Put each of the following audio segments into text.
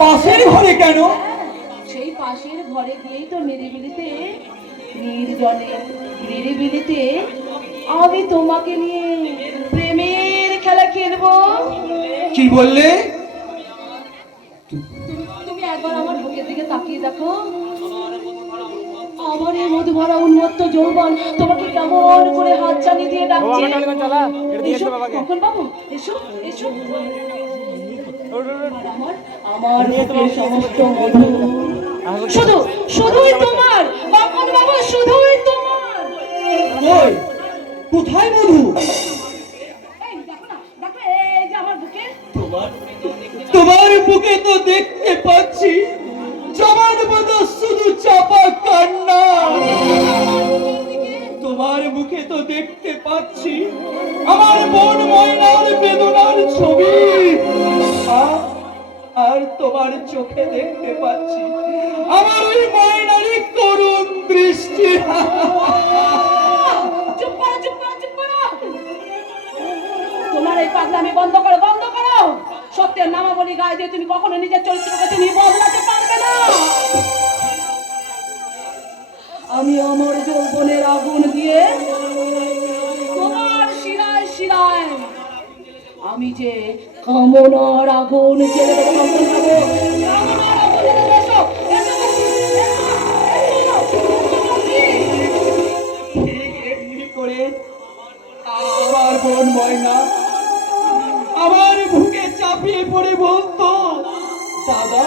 পাশের ঘরে কেন? সেই পাশের ঘরে গিয়েই তো নিরিবিলিতে নির্জনে নিরিবিলিতে আমি তোমাকে নিয়ে প্রেমের খেলা খেলবো। কি বললে? তুমি একবার আমার বুকের দিকে তাকিয়ে দেখো। আমার এই মধু ভরা উন্মত্ত যৌবন তোমাকে কেমন করে হাত চালিয়ে দিয়ে ডাকছে। এসো খোকন বাবু, এসো এসো। আমার আমার বুকের সমস্ত মধু শুধু শুধুই তোমার খোকন বাবু, শুধুই তোমার। কই? কোথায় মধু? এই দেখো না, দেখো এই যে আমার বুকে। তোমার বুকে তো দেখতে পাচ্ছি জমান মতো শুধু চাপা কান্না। তোমার মুখে তো দেখতে পাচ্ছি আমার বোন ময়নার বেদনার ছবি। আর তোমার চোখে দেখতে পাচ্ছি আমার ওই ময়নারই করুণ দৃষ্টি। চুপ করো, চুপ করো, চুপ করো। তোমার এই পাগলামি বন্ধ করো, বন্ধ করো। সত্যের নামাবলী গায়ে দিয়ে তুমি কখনো নিজের চরিত্রকে তুমি বদলাতে পারবে না। আমি আমার যৌবনের আগুন দিয়ে তোমার শিরায় শিরায় আমি যে কামনার আগুন জ্বেলে দেবো। কামন খাবো, কামনার আগুন জ্বেলে দেবো। এসো, এসো, এসো, ঠিক এমনি করে আমার বোন ময়না আমার বুকে চাপিয়ে পড়ে বলতো, দাদা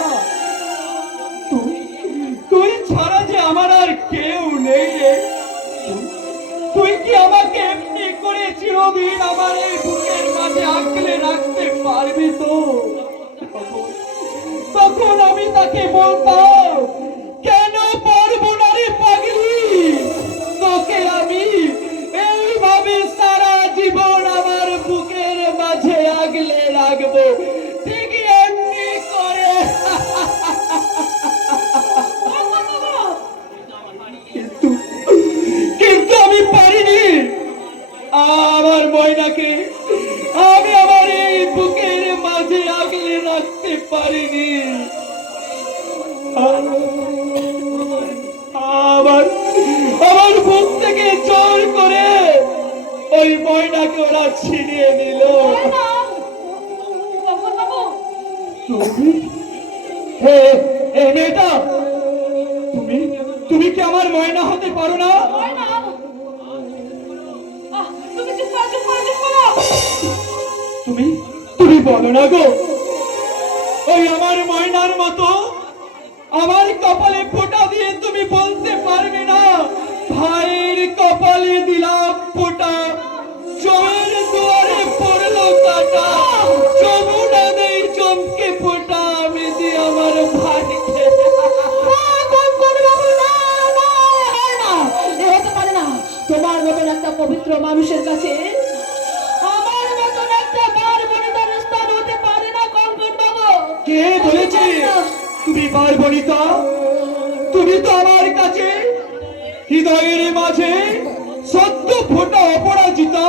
তুই ছাড়া যে আমার আর কেউ নেই রে। তুই কি আমাকে এমনি করে চিরদিন আমার এই বুকের মাঝে আঁকলে রাখতে পারবি তো? তখন আমি তাকে বলতাম, কেন পারবো না রে পাগলি, তোকে আমি এইভাবে সারা জীবন আমার বুকের মাঝে আগলে রাখবো, ঠিক এমনি করে। কিন্তু আমি পারিনি। আমার ময়নাকে আমি আমার এই বুকের মাঝে আগলে রাখতে পারিনি। আমার আমার বুক থেকে জোর করে ওই ময়নাকে ওরা ছিনিয়ে নিল। তুমি মেয়েটা, তুমি তুমি কি আমার ময়না হতে পারো না? তুমি তুমি বলো না গো, ওই আমার ময়নার মতো আমার কপালে ফোঁটা দিয়ে তুমি বলতে পারবে না, ভাইয়ের কপালে দিলাম ফোঁটা, জয়ের দুয়ারে পড়লো কাটা, যমুনা দেই চমকে ফোঁটা আমি দিয়ে আমার ভাইকে। তোমার মতন একটা পবিত্র মানুষের কাছে আমার মতন একটা বার বনিতার স্থান হতে পারে না কঙ্কন বাবু। কে বলেছে তুমি বার বনিতা? তুমি তো আমার কাছে হৃদয়ের মাঝে সদ্য ফোটা অপরাজিতা।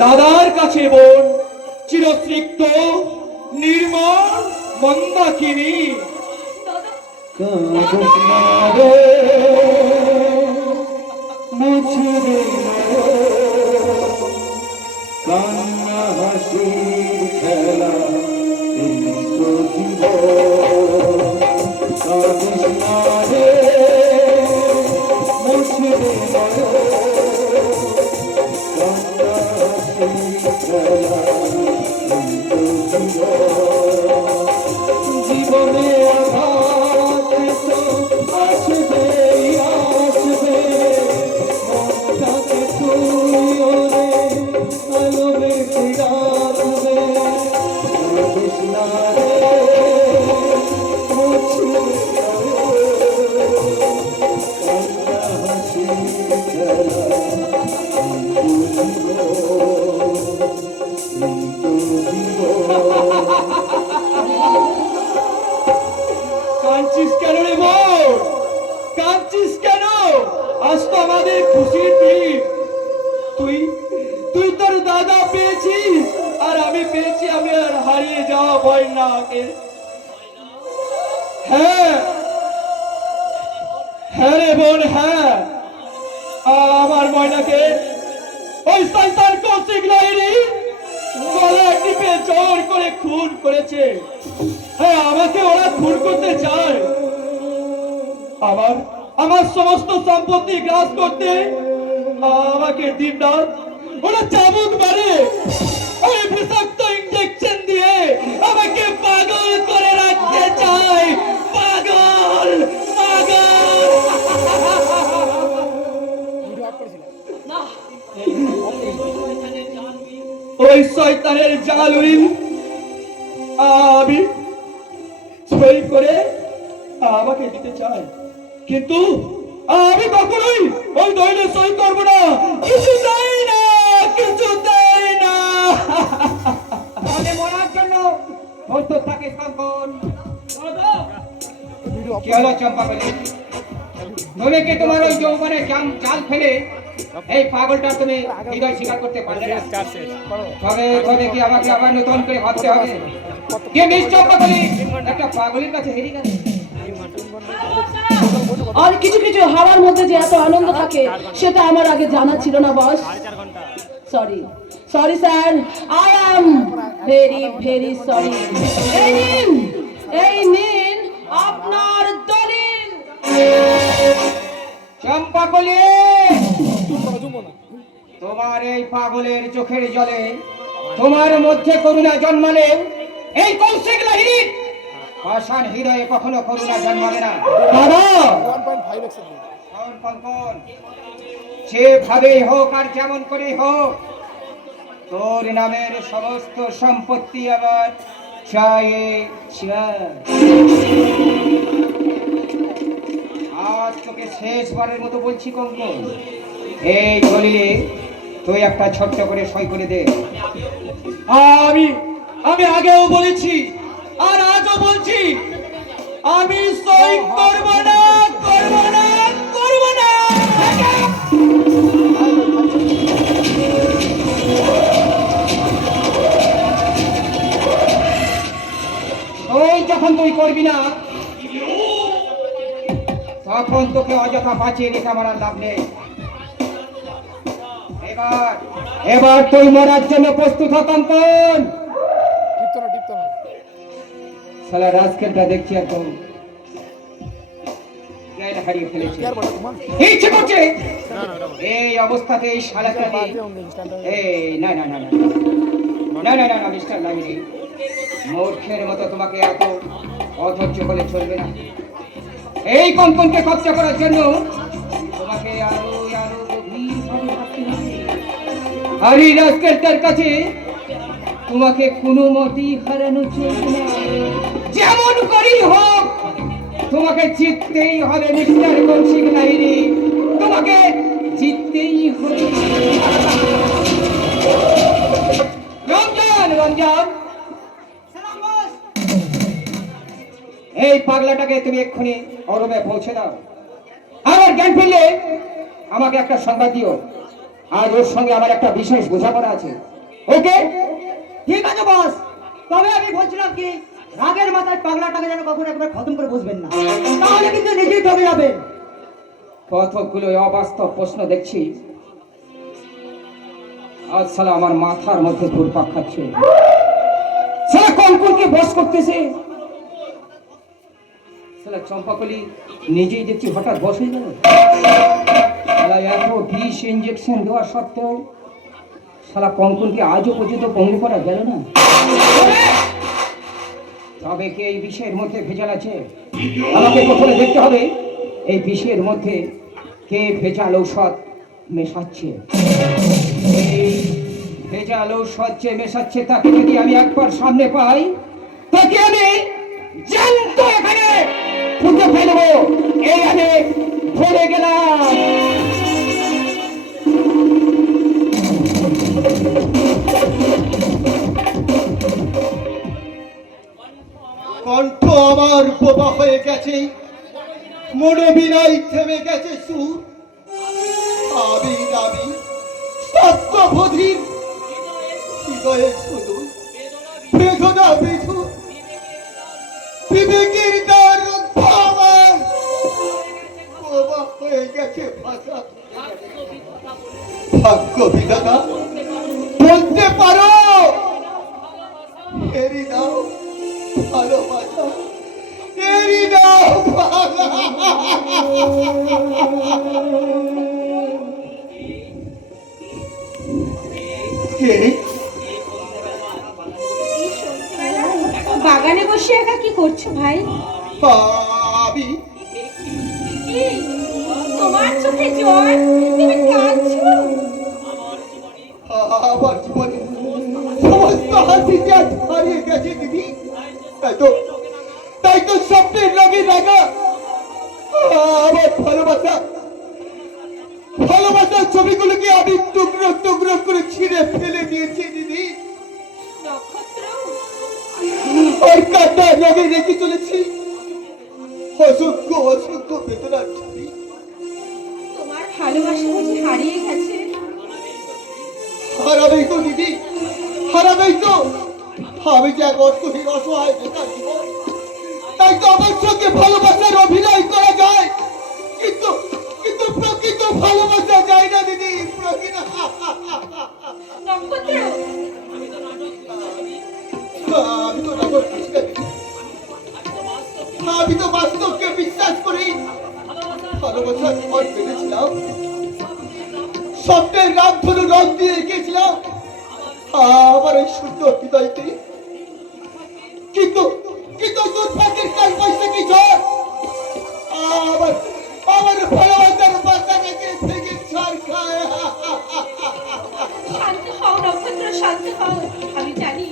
দাদার কাছে বোন চিরস্নিগ্ধ নির্মল মন্দাকিনী। কান্না হাসির খেলা জীবনে আঘাত আসবে আসবে, মনটাকে তুই ওরে আলোবে ফিরাবে, কৃষ্ণা রে মুছে কান্না হাসি খেলা কাঁদছিস কেন রে বোন? কাঁদছিস কেন? আজ তো আমাদের খুশির দিন। তুই তুই তোর দাদা পেয়েছিস আর ময়নাকে, হ্যাঁ হ্যাঁ রে বোন, হ্যাঁ আমার ময়নাকে ওই শয়তান কৌশিক লাহিড়ী গলা টিপে জোর করে খুন করেছে। হ্যাঁ, আমাকে ওরা খুন করতে চায়, আমার সমস্ত সম্পত্তি গ্রাস করতে আমাকে দিনরাত ওরা চাবুক মারে, ওই বিষাক্ত ইঞ্জেকশন দিয়ে আমাকে পাগল করে রাখতে চায়। পাগল পাগল। না, ওই শয়তানের জালুরিন আমি সই করে আমাকে দিতে চাই, কিন্তু আমি কখনোই ওই দইলে সই করবো না, কিছু দেয় না, কিছু দেয় না। তাহলে মরার জন্য প্রস্তুত থাকিস কঙ্কন। কি হলো চম্পাবতী, তুমি কি তোমার ওই যৌবনে জাল ফেলে এই পাগলটা তুমি হৃদয় স্বীকার করতে পারলে না? তবে তবে কি আমাকে আবার নতুন করে ভাবতে হবে? কি মিস চম্পাবতী একটা পাগলের কাছে হেরে গেল? আর কিছু কিছু হাওয়ার মধ্যে যে এত আনন্দ থাকে সেটা আমার আগে জানা ছিল না boss. Sorry sorry sir, I am very very sorry. এই নিন আপনার দলিল। চম্পাকলি, তোমার এই পাগলের চোখের জলে তোমার মধ্যে করুণা জন্মালে এই কৌশিক লাহিড়ীর পাষাণ হৃদয়ে কখনো করুণা জন্মাবে না। দাদা, শোন কঙ্কন, যেভাবেই হোক আর যেমন করেই হোক তোর নামের সমস্ত সম্পত্তি আবার চাই। আজ তোকে শেষবারের মতো বলছি কঙ্কন, এই দলিলে তুই একটা ছোট্ট করে সই করে দে। আমি আগেও বলেছি আর আজও বলছি, আমি সই করব না, করব না, করব না। ওই যখন তুই করবি না তখন তোকে অযথা বাঁচিয়ে রেখে আমার আর লাভ নেই। এবার এবার তুই মরার জন্য প্রস্তুত হ কঙ্কন। শালা রাজকেলটা দেখছি একদম জ্ঞান হারিয়ে ফেলেছে, ইচ্ছে করছে এই অবস্থাতে এই শালাকে এই না না না না না না না না মিস্টার লাহিড়ী, মূর্খের মতো তোমাকে এত অধৈর্য হলে চলবে না। এই কঙ্কনকে কবজা করার জন্য তোমাকে আরো আরো গভীরভাবে ভাবতে হবে। আর এই রাজকেলটার কাছে তোমাকে কোনো মতেই হারানো চলবে না, যেমন করেই হোক তোমাকে জিততেই হবে মিস্টার কৌশিক লাহিড়ী, তোমাকে জিততেই হবে। রমজান রমজান, এই পাগলাটাকে তুমি এক্ষুনি অরবে পৌঁছে দাও। আমার জ্ঞান ফিরলে আমাকে একটা সংবাদ দিও, আজ ওর সঙ্গে আমার একটা বিশেষ বোঝাপড়া আছে। ওকে? ঠিক আছে বস, তবে আমি বলছিলাম কি রাগের মাথায় পাগলাটাকে যেন কখনো একবার খতম করে বসবেন না, তাহলে কিন্তু নিজেই ঠকে যাবেন। কতগুলো অবাস্তব প্রশ্ন দেখছি, আজ সালা আমার মাথার মধ্যে ঘুরপাক খাচ্ছে। সালা কঙ্কনকে বস করতেছে, সালা চম্পাকলি নিজেই দেখছি হঠাৎ বস হয়ে গেল। সালা এত বিষ ইঞ্জেকশন দেওয়া সত্ত্বেও সালা কঙ্কনকে আজও পর্যন্ত পঙ্গু করা গেল না। তবে কি এই বিষের মধ্যে ভেজাল আছে? আমাকে প্রথমে দেখতে হবে এই বিষের মধ্যে কে ভেজাল ঔষধ মেশাচ্ছে। এই ভেজাল ঔষধ যে মেশাচ্ছে তাকে যদি আমি একবার সামনে পাই, তাকে আমি জ্যান্ত এখানে ফুটে ফেলবো। এই আমি ধরে গেলাম। কণ্ঠ আমার বোবা হয়ে গেছে, মনে বিনাই থেমে গেছে সুর। আবি দাবি সত্যবোধীর হৃদয়ে শুধু বেদনা বিধু ভাগ্য বিধাতা বলতে পারো এরি দাও ভালোবাসা এরি দাও কে বাগানে বসে একা কি করছো ভাই? আমি কি তোমার চোখে জল? তুমি কাঁদছো? আমার জীবনে সমস্ত হাসি যে আজ হারিয়ে গেছে দিদি তাই তো স্বপ্নের রঙে রাখা আমার ভালোবাসার ছবিগুলোকে আমি টুকরো টুকরো করে ছিঁড়ে ফেলে দিয়েছি দিদি নক্ষত্র, আর কাটা রঙে রেখে চলেছি অসংখ্য অসংখ্য বেদনার ছবি তোমার ভালোবাসা বুঝি হারিয়ে গেছে? হারাবেই তো দিদি হারাবেই তো আমি যে এক অর্থহীন অসহায় বেকার জীবন তাই তো আমার সঙ্গে ভালোবাসার অভিনয় করা যায় কিন্তু কিন্তু প্রকৃত ভালোবাসা যায় না দিদি প্রকৃত নক্ষত্র, আমি তো নাটক করছি না দিদি আমি তো বাস্তবকে বিশ্বাস করি ভালোবাসার ঘর বেঁধেছিলাম স্বপ্নের রামধনু রং দিয়ে রেখেছিলাম আমার এই সুন্দর হৃদয়কে কিন্তু কিন্তু দুর্ভাগ্যের কাল বৈশাখী ঝড় আমার আমার ভালোবাসার বাচ্চাকে ভেঙে ছাড় খায় শান্ত হও নক্ষত্র, শান্ত হও। আমি জানি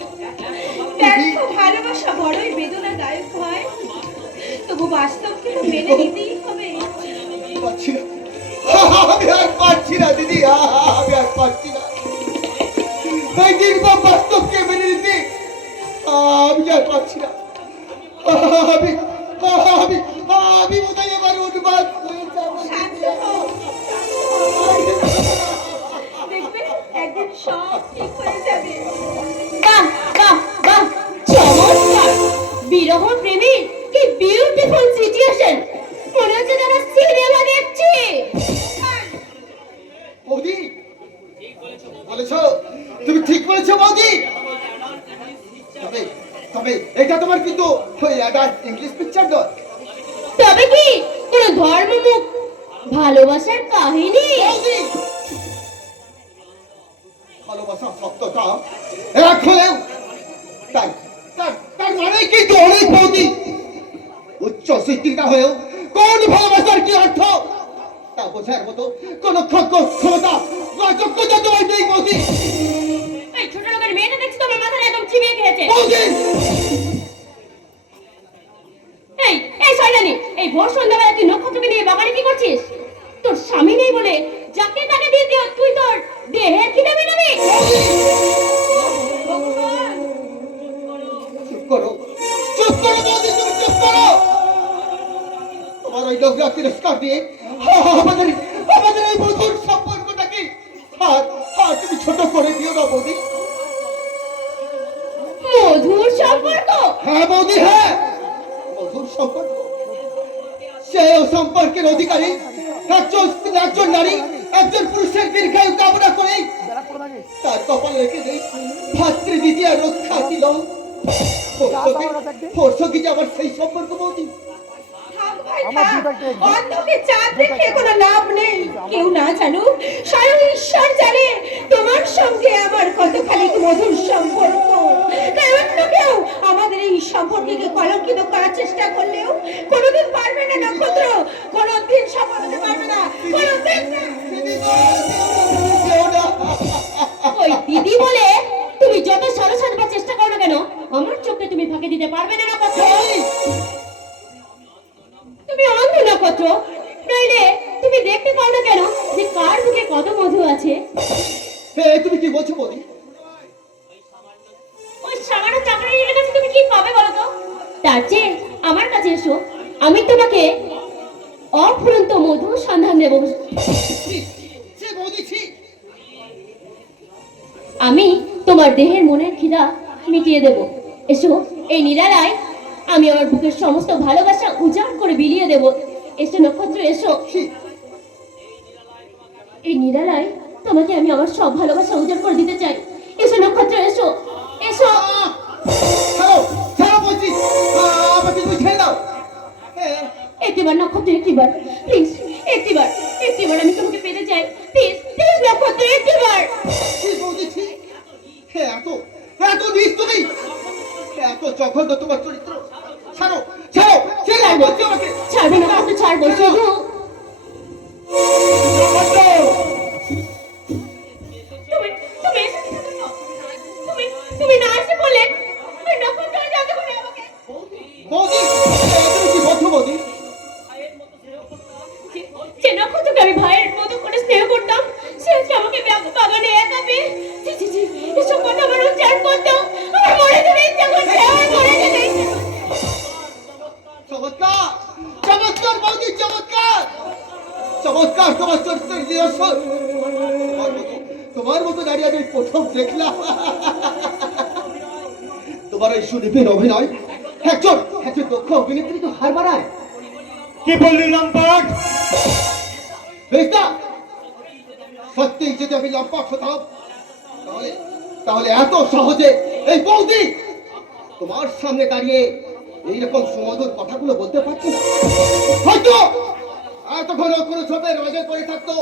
ব্যর্থ ভালোবাসা বড়ই বেদনাদায়ক হয়, তবু বাস্তবকে তো মেনে নিতেই হবে। পারছি না আমি আর পারছি না দিদি আমি আর পারছি না এই নির্মম বাস্তবকে মেনে নিতে আমি আর পারছি না আমি আমি আমি বোধহয় এবার উন্মাদ হয়ে যাবো শান্ত হও, দেখবে একদিন সব ঠিক হয়ে যাবে। বাহ বাহ বাহ, চমৎকার! বিরহ প্রেমীর কি বিউটিফুল সিচুয়েশন! মনে হচ্ছে তারা সিনেমা দেখছে। বৌদি বলেছো তুমি ঠিক বলেছো বৌদি তবে তবে এটা তোমার কিন্তু ইংলিশ পিকচার নয় তবে কি কোনো ধর্মমুখ ভালোবাসার কাহিনী? বৌদি ভালোবাসার সত্যতা এক হলেও তাই তার মানে কিন্তু অনেক বৌদি উচ্চ শিক্ষিতা হয়েও কোন ভালোবাসার কি অর্থ তা বোঝার মতো কোন ক্ষমতা বা যোগ্যতা তোমার নেই বৌদি এই ছোট লোকের মেয়েটা দেখছি তোমার মাথাটা একদম চিবিয়ে খেয়েছে। বৌদি এই এই শয়তানি, এই ভোর সন্ধ্যাবেলা তুই নক্ষত্রকে নিয়ে বাগানে কি করছিস? তোর স্বামী নেই বলে যাকে তাকে দিয়ে দিও তুই তোর দেহের খিদে মেটাবি? চুপ করো বৌদি তুমি চুপ করো তোমার ওই লোকরা তিরস্কার দিয়ে আমাদের আমাদের এই মধুর সম্পর্কটাকে আর তুমি ছোট করে দিও না বৌদি মধুর সম্পর্ক? হ্যাঁ বৌদি হ্যাঁ মধুর সম্পর্ক সে ও সম্পর্কের অধিকারী একজন নারী একজন পুরুষের দীর্ঘায়ু কামনা করে তার কপালে রেখে দেয় ভাতৃদ্বিতীয় রক্ষা দিল কি যে আমার সেই সম্পর্ক বৌদি থাক ভাই, থাক। অন্ধকে চাঁদ দেখে কোনো লাভ নেই। কেউ না জানুক, স্বয়ং ঈশ্বর জানে তোমার সঙ্গে আমার কতখানি মধুর সম্পর্ক। তাই অন্য কেউ আমাদের এই সম্পর্ককে কলঙ্কিত করার চেষ্টা করলেও কোনোদিন পারবে না নক্ষত্র, কোনোদিন সফল হতে পারবে না, কোনোদিন না। ওই দিদি বলে তুমি যত সালো সাজবার চেষ্টা করো না কেন, আমার চোখে তুমি ফাঁকি দিতে পারবে না নক্ষত্র। তুমি অন্ধ নক্ষত্র, নইলে তুমি দেখতে পাও না কেন যে কার বুকে কত মধু আছে? তুমি কি বলছো বৌদি ওই সামান্য চাকরির কাছে তুমি কি পাবে বলো তো? তার চেয়ে আমার কাছে এসো, আমি তোমাকে অফুরন্ত মধু সন্ধান দেব। সে বৌদি ছি আমি তোমার দেহের মনের খিদা মিটিয়ে দেব। এসো, এই নিরালায় আমি আমার বুকের সমস্ত ভালোবাসা উজাড় করে বিলিয়ে দেব। এসো নক্ষত্র, এসো। ছি এই নিরালায় তোমাকে আমি আমার সব ভালোবাসা উজাড় করে দিতে চাই। এসো নক্ষত্র, এসো এসো। ছাড়ো ছাড়ো বলছি, আমাকে তুমি ছেড়ে দাও। একটিবার নক্ষত্র, একটিবার প্লিজ, একটিবার একটিবার আমি তোমাকে পেতে চাই। প্লিজ প্লিজ নক্ষত্র, একটিবার। কি বলছি? এত এত নিস তুমি, এত জঘন্য তোমার চরিত্র। ছাড়ো ছাড়ো ছেড়ে দাও বলছি আমাকে। ছাড়বো নক্ষত্র, ছাড়বো শুধু। তুমি তুমি তুমি তুমি না আসতে বলে ওই নক্ষত্র যাতে করে আমাকে বৌদি, তুমি কি বলছো বৌদি? যে নক্ষত্রকে আমি ভাইয়ের মতো করে স্নেহ করতাম, সে আজকে আমাকে বাগানে একা পেয়ে ছি ছি ছি, এসব কথা আমার উচ্চারণ করতেও আমার মরে যেতে ইচ্ছা করছে, আমার মরে যেতে ইচ্ছা করছে। চমৎকার চমৎকার বৌদি, চমৎকার চমৎকার তোমার চরিত্রের নিদর্শন। তোমার মতো দাঁড়িয়ে আমি প্রথম দেখলাম। তোমার এই সুনিপুণ অভিনয়, একজন একজন দক্ষ অভিনেত্রী তো হার মানায়। কি বললি লম্পট? বেস্তা, সত্যি যদি আমি লম্পট হতাম তাহলে তাহলে এত সহজে এই বৌদি তোমার সামনে দাঁড়িয়ে এইরকম সুমধুর কথাগুলো বলতে পারছি না। হয়তো এতক্ষণ কোনো ছোপের রাজে পড়ে থাকতো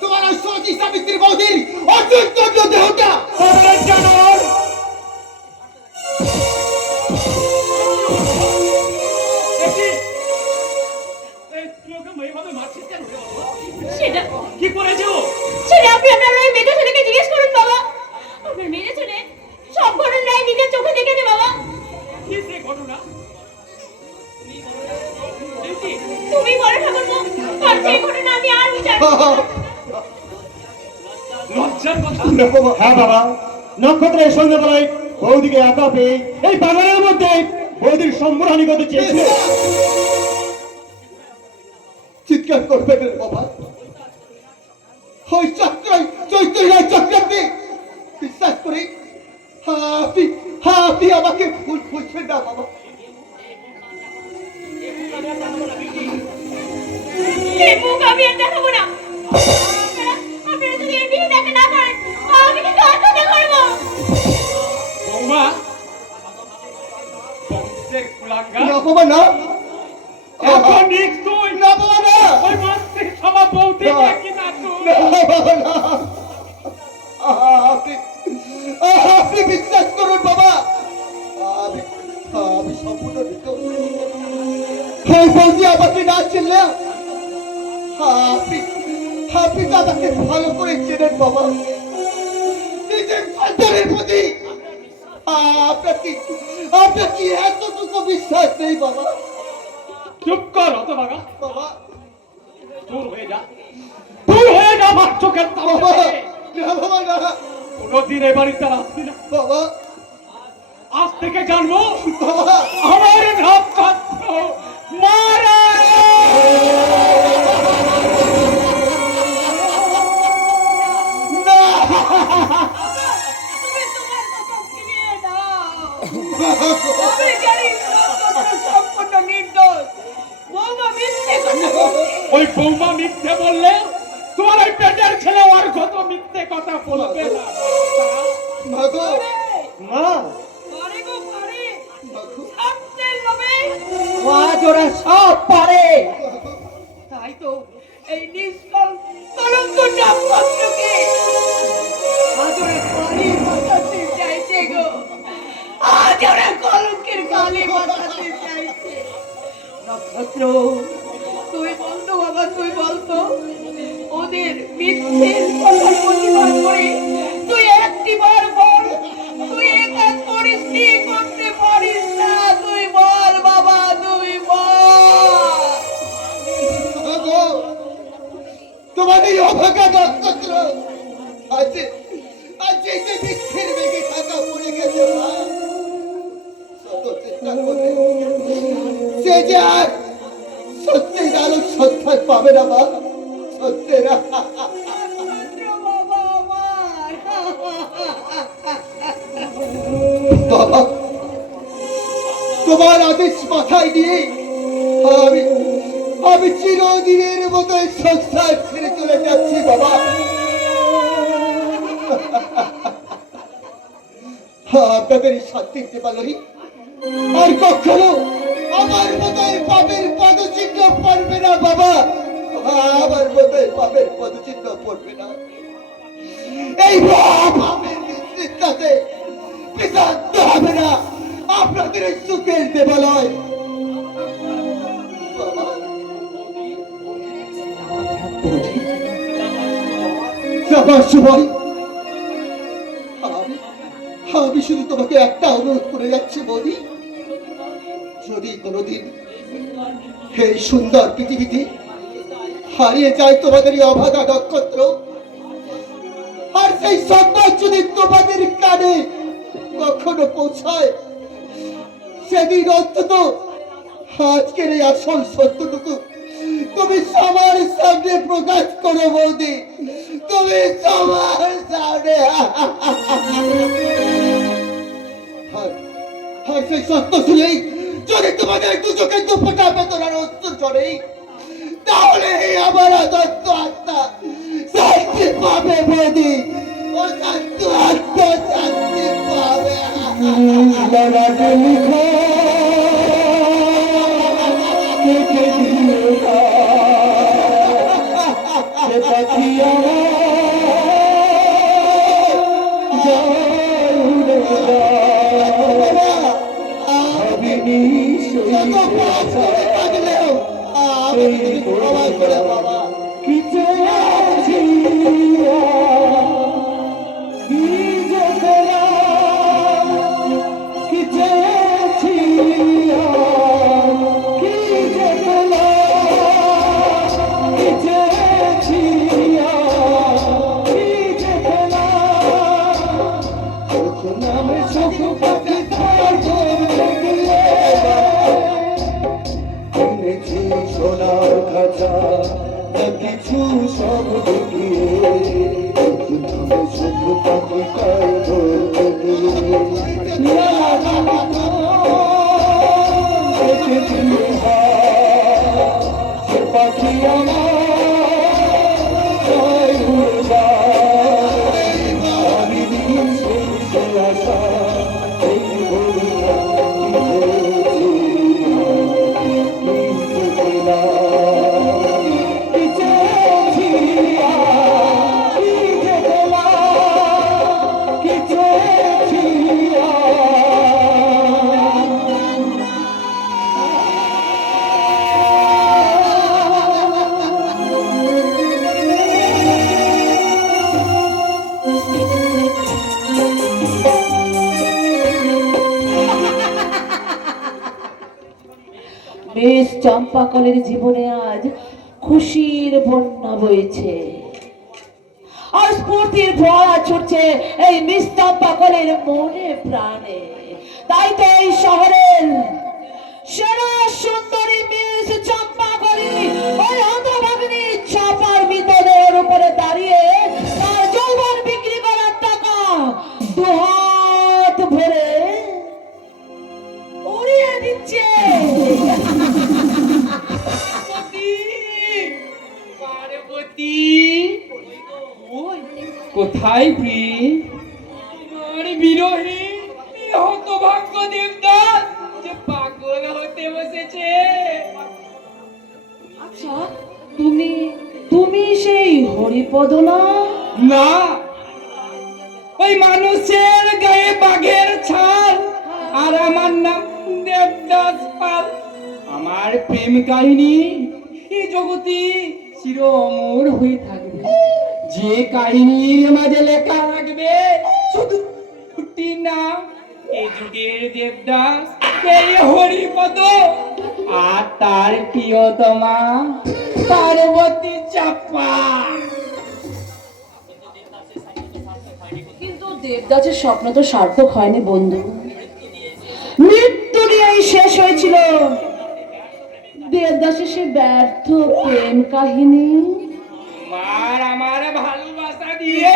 তোমার ওই সতী সাবিত্রী বৌদির অচৈতন্য দেহটা। পাগলের জানোয়ার! দেখি, এই তুই ওকে এইভাবে মারছিস কেন রে বাবা? সেটা কি করেছে ও? সেটা আপনি আপনার ওই মেজো ছেলেকে জিজ্ঞেস করুন বাবা। আপনার মেজো ছেলে সব ঘটনায় নিজের চোখে দেখেছে বাবা। কি সে ঘটনা? দেখি, তুমি বলো ঠাকুরপো, আর সেই ঘটনা আমি আর বিচার লজ্জার কথা। হ্যাঁ বাবা, নক্ষত্রের সন্ধ্যাবেলায় বৌদিকে একা পেয়ে এই বাগানের মধ্যে বৌদির সম্মানহানি করতে চেয়েছিল। চিৎকার করবে না বাবা, ওই চৈত্রী চক্রান্তে বিশ্বাস করি। আপনি আমাকে ভুল বুঝবেন না বাবা। এই মুখ আমি আর দেখাবো না। আপনারা যদি এই বিয়ে দেখা না করেন, আমি কিন্তু আত্মহত্যা করবো। বৌমা, বংশের কুলাঙ্গার, না বাবা না, এখন নিশ্চয় না বাবা না, ওই মন্ত্রী সভা বৌদিকে কিনা তুই। না বাবা না। আপনি বিশ্বাস করুন বাবা, আমি সম্পূর্ণ নির্দোষ। ওই বৌদি আমাকে না চিনলেও আপনি তো আমাকে ভালো করে চেনেন বাবা। নিজের সন্তানের প্রতি আপনার কি এতটুকু বিশ্বাস নেই বাবা? চুপ কর হতভাগা, বাবা দূর হয়ে যা, দূর হয়ে যা আমার চোখের বাবা, সামনে। না বাবা না কোনদিন এ বাড়িতে আর আসবি না। বাবা, আজ থেকে জানবো বাবা আমার নক্ষত্র মারা। তুমি তোমার কথা ফিরিয়ে নাও। আমি জানি নক্ষত্র সম্পূর্ণ নির্দোষ। বৌমা মিথ্যে কথা বলছে। ওই বৌমা মিথ্যে বললে তোমার ওই পেটের ছেলে আর কত মিথ্যে কথা বলবে না। মাগো, মা পারে গো পারে। স্বার্থের লোভে আজ ওরা সব পারে। তাই তো এই নিষ্কল কলঙ্ক নক্ষত্রকে আজ ওরা কালি বাঁচাতে চাইছে গো। আজ ওরা কলঙ্কের কালি বাঁচাতে চাইছে। নক্ষত্র, তুই বলতো বাবা, তুই বলতো ওদের মিথ্যের কথা প্রতিবাদ করে তুই একটিবার বল, তুই এ কাজ করিস নি, করতে পারিস না। তুই বল বাবা, তুই বল। মাগো, তোমার এই অভাগা নক্ষত্র আজ এই যে বৃক্ষের বেগে থাকা পড়ে গেছে মা। শত চেষ্টা করলে সে যে আর সত্যের আলো সন্ধান পাবে না মা, সত্যের নক্ষত্র বাবা আমার। বাবা, তোমার আদেশ মাথায় দিয়ে আমি চিরদিনের মতো এই সংসার ছেড়ে চলে যাচ্ছি বাবা। আপনাদের এই শান্তির দেবালয় আর কখনো আমার মতোই পাপের পদচিহ্ন পড়বে না বাবা, আমার মতোই পাপের পদচিহ্ন পড়বে না। এই পাপের মিশ্রিতাতে বিশান্ত হবে না আপনাদের এই সুখের দেবালয় বাবা। যাবার সময় আমি শুধু তোমাকে একটা অনুরোধ করে যাচ্ছি বৌদি, যদি কোনোদিন এই সুন্দর পৃথিবীতে হারিয়ে যায় তোমাদের এই অভাগা নক্ষত্র, আর সেই সংবাদ যদি তোমাদের কানে কখনো পৌঁছায়, সেদিন অন্তত আজকের এই আসল সত্যটুকু তুমি সবার সামনে প্রকাশ করো বৌদি, তুমি সবার সামনে। আর সেই সত্য শুনেই যদি তোমাদের দু চোখের দুপটা বেতনার অস্ত্র চড়ে, তাহলে আমার অদত্ত আত্মা শান্তি পাবে বৌদি, ও শান্ত আত্মা শান্তি পাবে। কিছু সব পাখি বেশ চম্পাকলের জীবনে আজ খুশির বন্যা বইছে, আর স্ফূর্তির ভরা ছুটছে এই মিস চম্পাকলের মনে প্রাণে। তাই তো এই শহরের সেরা সুন্দরী মিস চম্পাকলি ওই হতভাগিনী চাপার মৃতদের উপরে দাঁড়িয়ে তার যৌবন বিক্রি করার টাকা দুহাত ভরে উড়িয়ে দিচ্ছে। পার্বতী, কোথায় প্রিয়? আমার বিরহে হতভাগ্য দেবদাস যে পাগল হতে বসেছে। আচ্ছা, তুমি তুমি সেই হরিপদ না? না, ওই মানুষের গায়ে বাঘের ছাল, আর আমার নাম দেবদাস পাল। আমার প্রেম কাহিনী এই জগতে চির অমর হয়ে থাকবে। যে কাহিনীর মাঝে লেখা থাকবে শুধু দুটি নাম, এই যুগের দেবদাস, এই হরিপদ, আর তার প্রিয়তমা পার্বতী চাপা। কিন্তু দেবদাসের স্বপ্ন তো সার্থক হয়নি বন্ধু। মৃত্যু নিয়েই শেষ হয়েছিল দেবদাসের সে ব্যর্থ প্রেম কাহিনী। আমার ভালোবাসা দিয়ে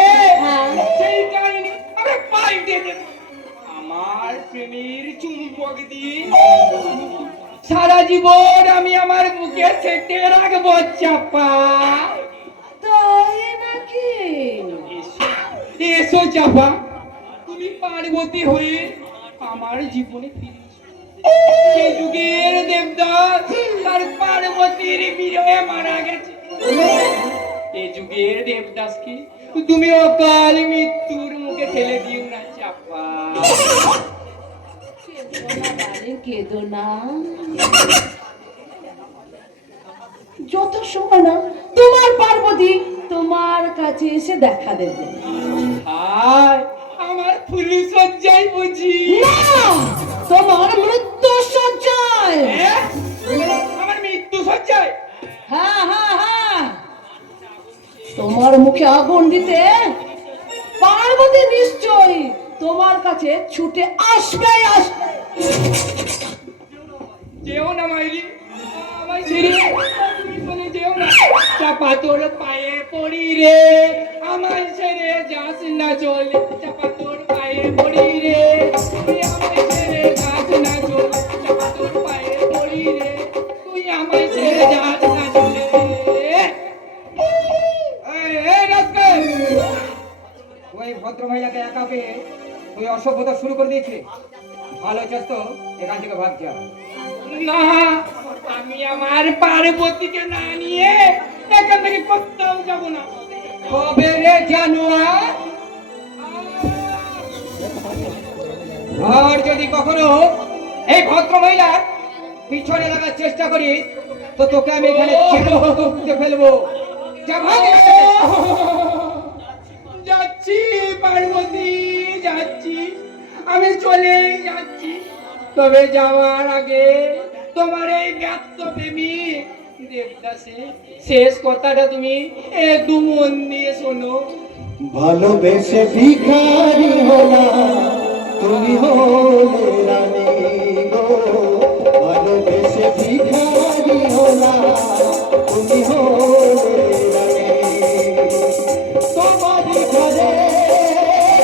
সেই কাহিনী আমি পাল্টে দেব। আমার প্রেমের চুম্বক দিয়ে সারা জীবন আমি আমার বুকে সেটে রাখবো চাপা। তাই নাকি? এসো চাপা, তুমি পার্বতী হয়ে আমার জীবনে ফিরে এসো। সে যুগের দেবদাস তার পার্বতীর বিরহে মারা গেছে। এ যুগের দেবদাসকে তুমি অকাল মৃত্যুর মুখে ঠেলে দিও না চাপা। কেঁদো না, যত সময় না তোমার পার্বতী তোমার কাছে এসে দেখা দেবে। আর আমার ফুলু সজ্জাই বুঝি না, তোমার মৃত্যু সজ্জায়। আমার মৃত্যু সজ্জায়? হ্যাঁ হ্যাঁ হ্যাঁ, তোমার মুখে আগুন দিতে পার্বতী নিশ্চয়ই তোমার কাছে ছুটে আসবে আসবে। যেও না মাইরি, আমায় ছেড়ে তুমি চলে যেও না। চাপা তোর পায়ে পড়ি রে, আমায় ছেড়ে যাস না চলে। চাপা তোর পায়ে পড়ি রে, তুই আমায় ছেড়ে যাস না চলে। চাপা তোর পায়ে পড়ি রে, তুই আমায় ছেড়ে যাস না চলে রে। এই রাস্কেল, ওই ভদ্র মহিলাকে একা পেয়ে তুই অসভ্যতা শুরু করে দিয়েছিলি। ভালো চাস তো এখান থেকে ভাগ যা। না, আমি আমার পার্বতীকে না নিয়ে এখান থেকে কোথাও যাব না। কবে রে জানোয়ার? আর যদি কখনো এই ভদ্র মহিলার পিছনে লাগার চেষ্টা করিস তো তোকে আমি এখানে ছেড়ে ফেলবো। যা ভাগ এখান থেকে। যাচ্ছি পার্বতী, যাচ্ছি, আমি চলে যাচ্ছি। তবে যাওয়ার আগে তোমার এই ব্যর্থ প্রেমিক দেবদাসে শেষ কথাটা তুমি একটু মন দিয়ে শোনো। ভালোবেসে ভিখারি হলাম, তুমি হলে রানী গো। ভালোবেসে ভিখারি হলাম, তুমি হলে রানী। তোমারই ঘরে গেলে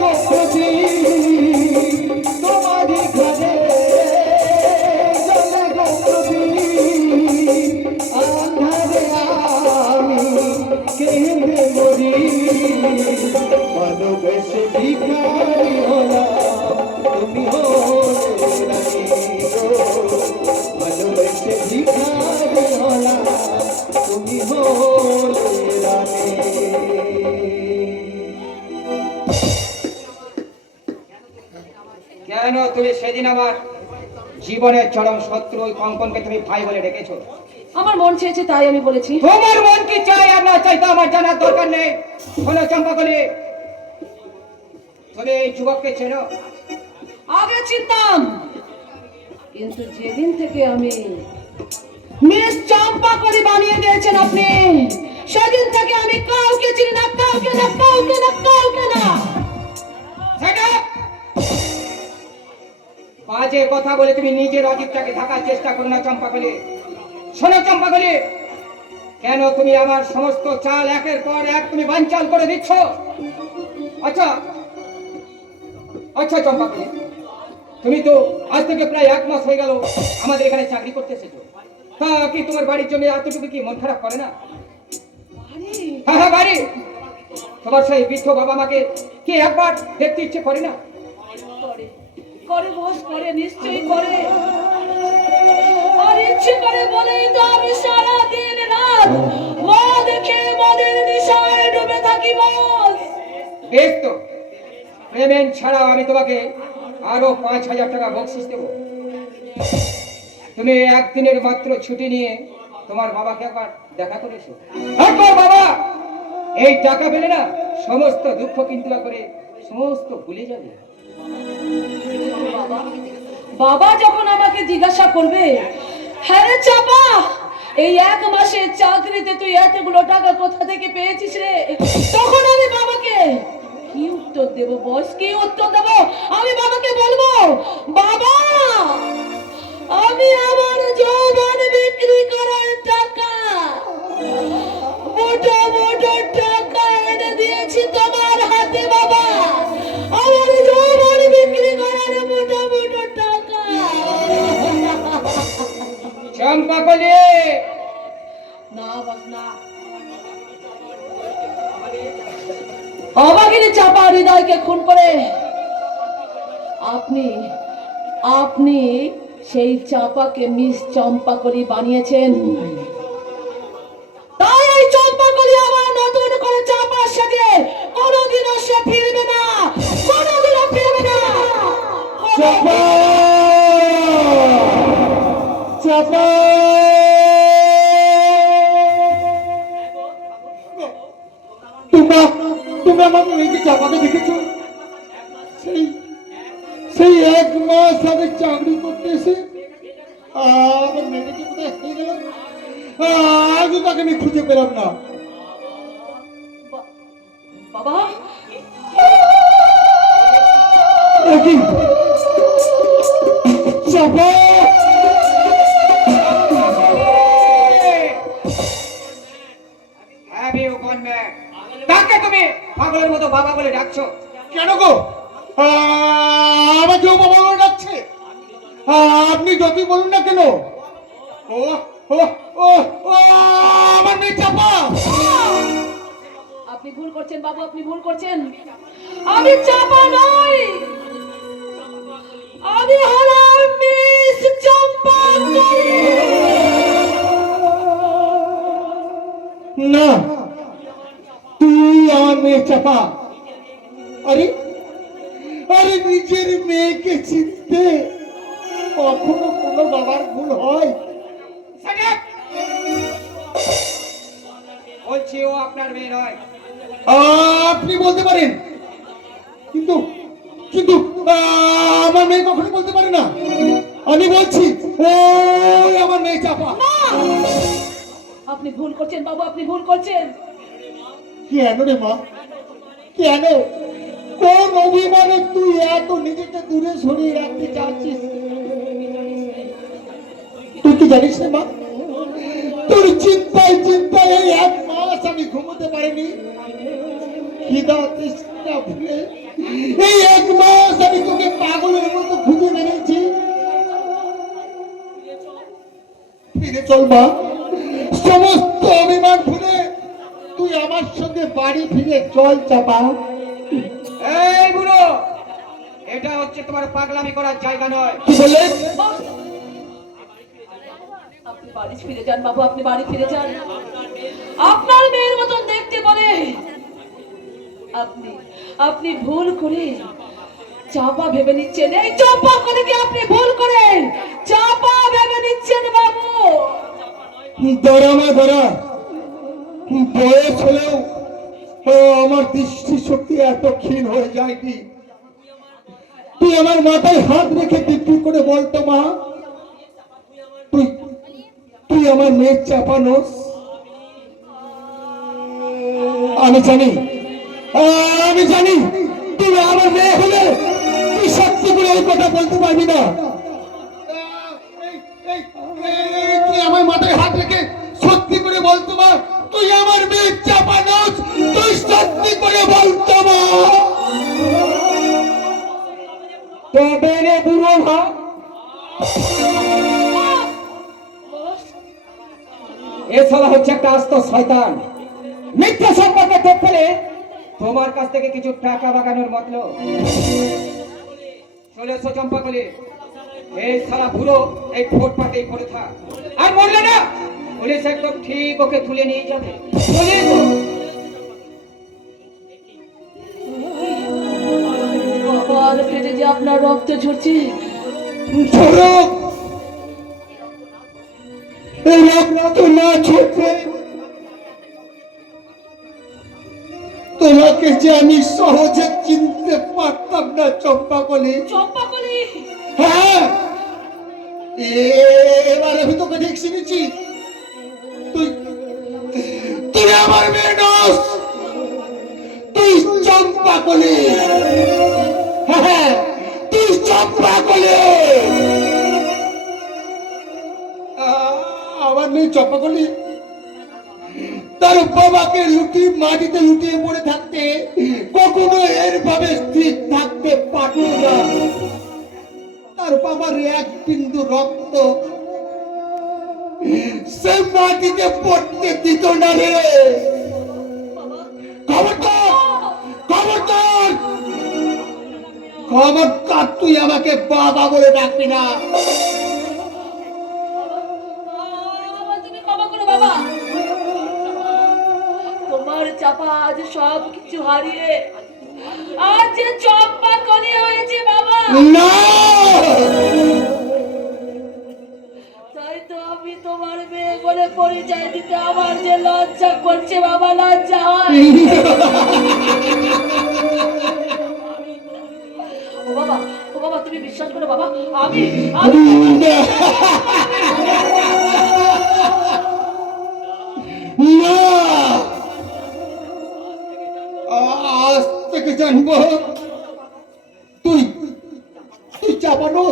গো খুঁজি, তোমারই ঘরে গেলে গো খুঁজি। আন্ধারে আমি কেঁদে মরি, ভালোবেসে ভিখারি হলাম, তুমি হলে রানী গো। ভালোবেসে ভিখারি হলাম, তুমি হলে রানী। কেন তুমি সেদিন আমার জীবনের চরম শত্রু ওই কঙ্কনকে তুমি ভাই বলে ডেকেছো? আমার মন চেয়েছে তাই আমি বলেছি। তোমার মন কি চাই আর না চাই তা আমার জানার দরকার নেই। শোনো চম্পাকলি, তুমি এই যুবককে চেনো? আগে চিনতাম, কিন্তু যেদিন থেকে আমি মিস চম্পা করে বানিয়ে দিয়েছেন আপনি, সেদিন থেকে আমি কাউকে চিনি না, কাউকে না, কাউকে না, কাউকে না। Shut up! বাজে কথা বলে তুমি নিজের অতীতটাকে ঢাকার চেষ্টা করো না চম্পাকলি। শোনো চম্পাকলি, কেন তুমি আমার সমস্ত চাল একের পর এক তুমি বানচাল করে দিচ্ছ? আচ্ছা আচ্ছা চম্পাকলি, তুমি তো আজ থেকে প্রায় 1 মাস হয়ে গেল আমাদের এখানে চাকরি করতে এসেছো। তা কি তোমার বাড়ির জন্য এতটুকু কি মন খারাপ করে না? হ্যাঁ হ্যাঁ, বাড়ি। তোমার সেই বৃদ্ধ বাবা মাকে কি একবার দেখতে ইচ্ছে করে না? করে করে বস করে, নিশ্চয়ই করে। আর ইচ্ছে করে বলেই তো আমি সারা দিন রাত মদ খেয়ে মদের নেশায় ডুবে থাকি বস। বেশ তো, পেমেন্ট ছাড়াও আমি তোমাকে আরো 5,000 টাকা বকশিস দেবো। তুমি একদিনের মাত্র ছুটি নিয়ে তোমার বাবাকে একবার দেখা করে এসো। একবার বাবা এই টাকা পেলে না সমস্ত দুঃখ কিন্তু করে সমস্ত ভুলে যাবে। বাবা যখন আমাকে জিজ্ঞাসা করবে, হ্যাঁ রে চাপা, এই 1 মাসের চাকরিতে তুই এতগুলো টাকা কোথা থেকে পেয়েছিস রে, তখন আমি বাবাকে কি উত্তর দেব বস, কি উত্তর দেব? আমি বাবাকে বলবো, বাবা আমি আমার যৌবন বিক্রি করার টাকা, মোটা মোটা টাকা এনে দিয়েছি তোমার হাতে বাবা, আমার যৌবন বিক্রি করার মোটা মোটা টাকা। চম্পাকলি, না বাস না, অবাগিনী চাপা হৃদয়কে খুন করে আপনি আপনি সেই চাপাকে মিস চম্পাকলি বানিয়েছেন। তাই এই চম্পাকলি আবার নতুন করে চাপা সাজে কোনোদিনও সে ফিরবে না, কোনোদিনও ফিরবে না। চাপা চাপা তোমরা তোমরা আমার মেয়েকে চাপাকে দেখেছো? সেই সেই 1 মাস আগে চাকরি করতে এসে আমার মেয়েটা যে কোথায় হয়ে গেল, আজও তাকে আমি খুঁজে পেলাম না। বাবা একই চাপা তাকে তুমি পাগলের মতো বাবা বলে ডাকছো কেন গো? আমাকেও বাবা বলে ডাকছে। আপনি যতই বলুন না কেন, ও ও ও ও আমার মেয়ে চাপা। আপনি ভুল করছেন বাবু, আপনি ভুল করছেন। আমি চাপা নই, আমি হলাম মিস চম্পাকলি। না, তুই আমার মেয়ে চাপা। আরে আরে নিজের মেয়েকে চিনতে কখনো কোনো বাবার ভুল হয়? বলছি ও আপনার মেয়ে নয়। আপনি বলতে পারেন, কিন্তু কিন্তু আমার মেয়ে কখনো বলতে পারে না। আমি বলছি ওই আমার মেয়ে চাপা। আপনি ভুল করছেন বাবু, আপনি ভুল করছেন। কেন রে মা, কেন? কোন অভিমানে তুই এত নিজেকে দূরে সরিয়ে রাখতে চাচ্ছিস? তুই কি জানিস না মা, তোর চিন্তায় চিন্তায় এই 1 মাস আমি ঘুমোতে পারিনি। খিদা তৃষ্ণা ভুলে এই 1 মাস আমি তোকে পাগলের মতো খুঁজে বেরিয়েছি। ফিরে চল মা, সমস্ত অভিমান ভুলে তুই আমার সঙ্গে বাড়ি ফিরে চল চাপা। এই বুড়ো, এটা হচ্ছে তোমার পাগলামি করার জায়গা নয়। কি বললে? আপনি বাড়ি ফিরে যান বাবু, আপনি বাড়ি ফিরে যান। আপনার মেয়ের মতন দেখতে বলে আপনি আপনি ভুল করে চাপা ভেবে নিচ্ছেন। এই চাপা করে কি আপনি ভুল করেন? চাপা ভেবে নিচ্ছেন বাবু। ধরা মা ধরা, বয়স হলেও আমার দৃষ্টি শক্তি এত ক্ষীণ হয়ে যায়নি। তুই আমার মাথায় হাত রেখে বিক্রি করে বলতো মা, তুই তুই আমার মেয়ে চাপানোস? আমি জানি তুই আমার মেয়ে হলে তুই সত্যি করে এই কথা বলতে পারবি না। তুই আমার মাথায় হাত রেখে সত্যি করে বলতো মা, তুই আমার মেয়ে চাপানোস? তুই সত্যি করে বলতো মা। তবে রে বুড়ো মা, এছাড়া হচ্ছে একটা আস্ত শয়তান। মিথ্যা সম্পর্কে ঠোপ ফেলে তোমার কাছ থেকে কিছু টাকা বাগানোর মতলব। চলে এসো চম্পাকলি, এই সারা বুড়ো এই ফুটপাতেই পড়ে থাক। আর মরলে না, পুলিশ একদম ঠিক ওকে তুলে নিয়ে যাবে। চলে এসো। বাবার পেটে যে আপনার রক্ত ঝরছে। ছোড়ো, এই রক্ত না ছোটে তোমাকে যে আমি সহজে চিনতে পারতাম না চম্পাকলি। চম্পাকলি, হ্যাঁ, এবার আমি তোকে ঠিক চিনেছি। তুই তুই আমার মেয়ে নস, তুই চম্পাকলি। হ্যাঁ, তুই চম্পাকলি। আমার মেয়ে চম্পাকলি তার বাবাকে মাটিতে লুটিয়ে পড়ে থাকতে কখনো এর ভাবে স্থির থাকতে পারত না। তার বাবার 1 বিন্দু রক্ত সে মাটিতে পড়তে দিত না রে। খবরদার খবরদার খবরদার তুই আমাকে বাবা বলে ডাকবি না। বাবা, তুমি ক্ষমা করো বাবা। তোমার চাপা আজ সব কিছু হারিয়ে আজ যে চম্পা কলি হয়েছে বাবা। না তাই তো আমি তোমার মেয়ে বলে পরিচয় দিতে আমার যে লজ্জা করছে বাবা, লজ্জা হয়। ও বাবা, ও বাবা, তুমি বিশ্বাস করো বাবা, আমি না আজ থেকে জানবো তুই তুই চাপানো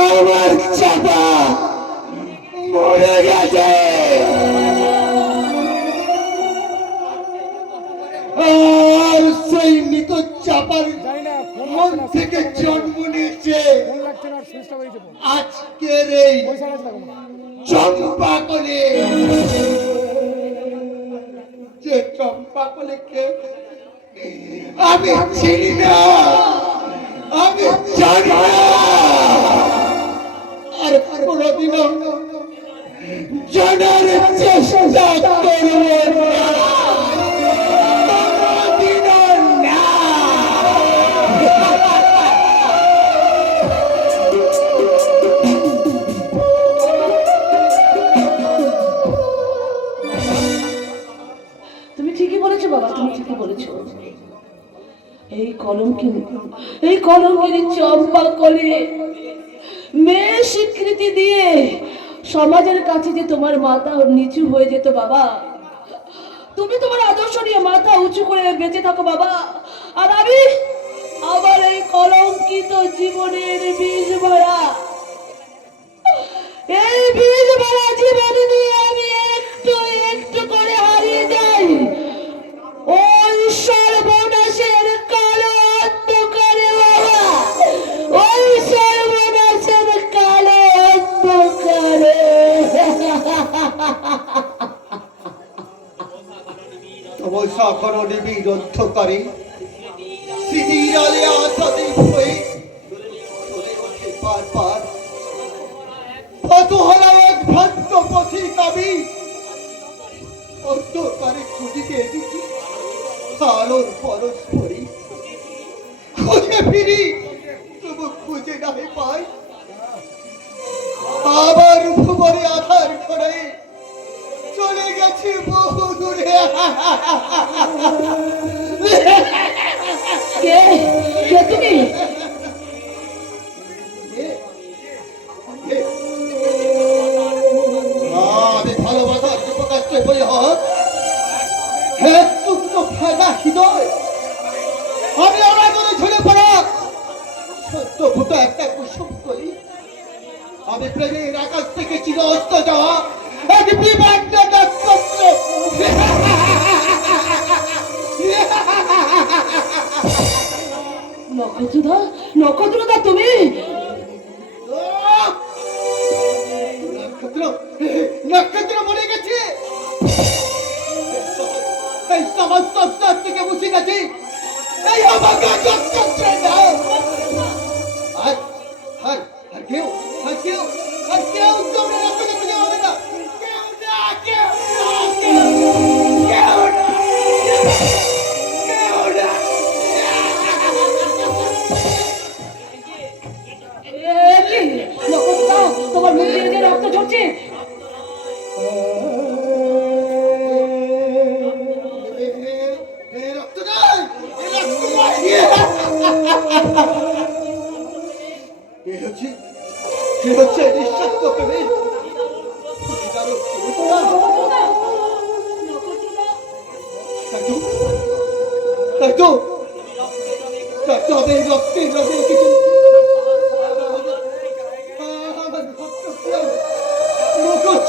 আমার চাপা মরে গেছে। আর সেই মৃত চাপার মন থেকে জন্ম নিয়েছে আজকের এই চম্পা কলে। যে চম্পা কলেকে আমি চিনি না, আমি জানি না, আর কোনদিনও জানার চেষ্টা করব না। কোনদিনও না। তুমি ঠিকই বলেছো বাবা, তুমি ঠিকই বলেছো। এই কলঙ্কিনী চম্পা কলে মেয়ে স্বীকৃতি দিয়ে সমাজের কাছে যে তোমার মাথা নিচু হয়ে যেত বাবা, তুমি তোমার আদর্শ নিয়ে মাথা উঁচু করে বেঁচে থাকো বাবা, আর আমি আমার এই কলঙ্কিত জীবনের বীজ ভরা, এই বীজ ভরা জীবন নিয়ে আমি একটু একটু করে হারিয়ে যাই ওই সর্বনাশের কালো অন্ধকারে বাবা, ওই সর্বনাশের কালো অন্ধকারে। তমসা করো নিবিড় অন্ধকারে স্মৃতির আলে আশা দীপ হয়ে চলে ওঠে বারবার পথহারা এক ভ্রান্ত পথিক আমি। অন্ধকারে খুঁজিতে এসেছি আলোর পরস্পরই, খুঁজে ফিরি তবু খুঁজে নাই পাই। আবার ভুবনে আধার করে চলে গেছি বহু দূরে। কে কে তুমি? আমি ভালোবাসার প্রকাশ্যে বলি হোক হে তুচ্ছ ফায়দা হৃদয়, আমি অনাগরে ঝরে পড়া সত্য ভূত একটা কুসুম করি। আমি প্রেমের আকাশ থেকে চির অস্ত যাওয়া এক বিভাগ্য নক্ষত্র। নক্ষত্রদা, নক্ষত্রদা তুমি? নক্ষত্র নক্ষত্র মরে গেছে, এই সমস্ত স্তর থেকে মুছে গেছে এই অবাকা নক্ষত্রের নাম। আর আর আর কেউ আর কেউ আর কেউ তোমরা নক্ষত্র খুঁজে হবে না। কেউ না, কেউ না, কেউ কেউ না, কেউ না। কি নক্ষত্রদা, তোমার মুখ দিয়ে যে রক্ত ঝরছে?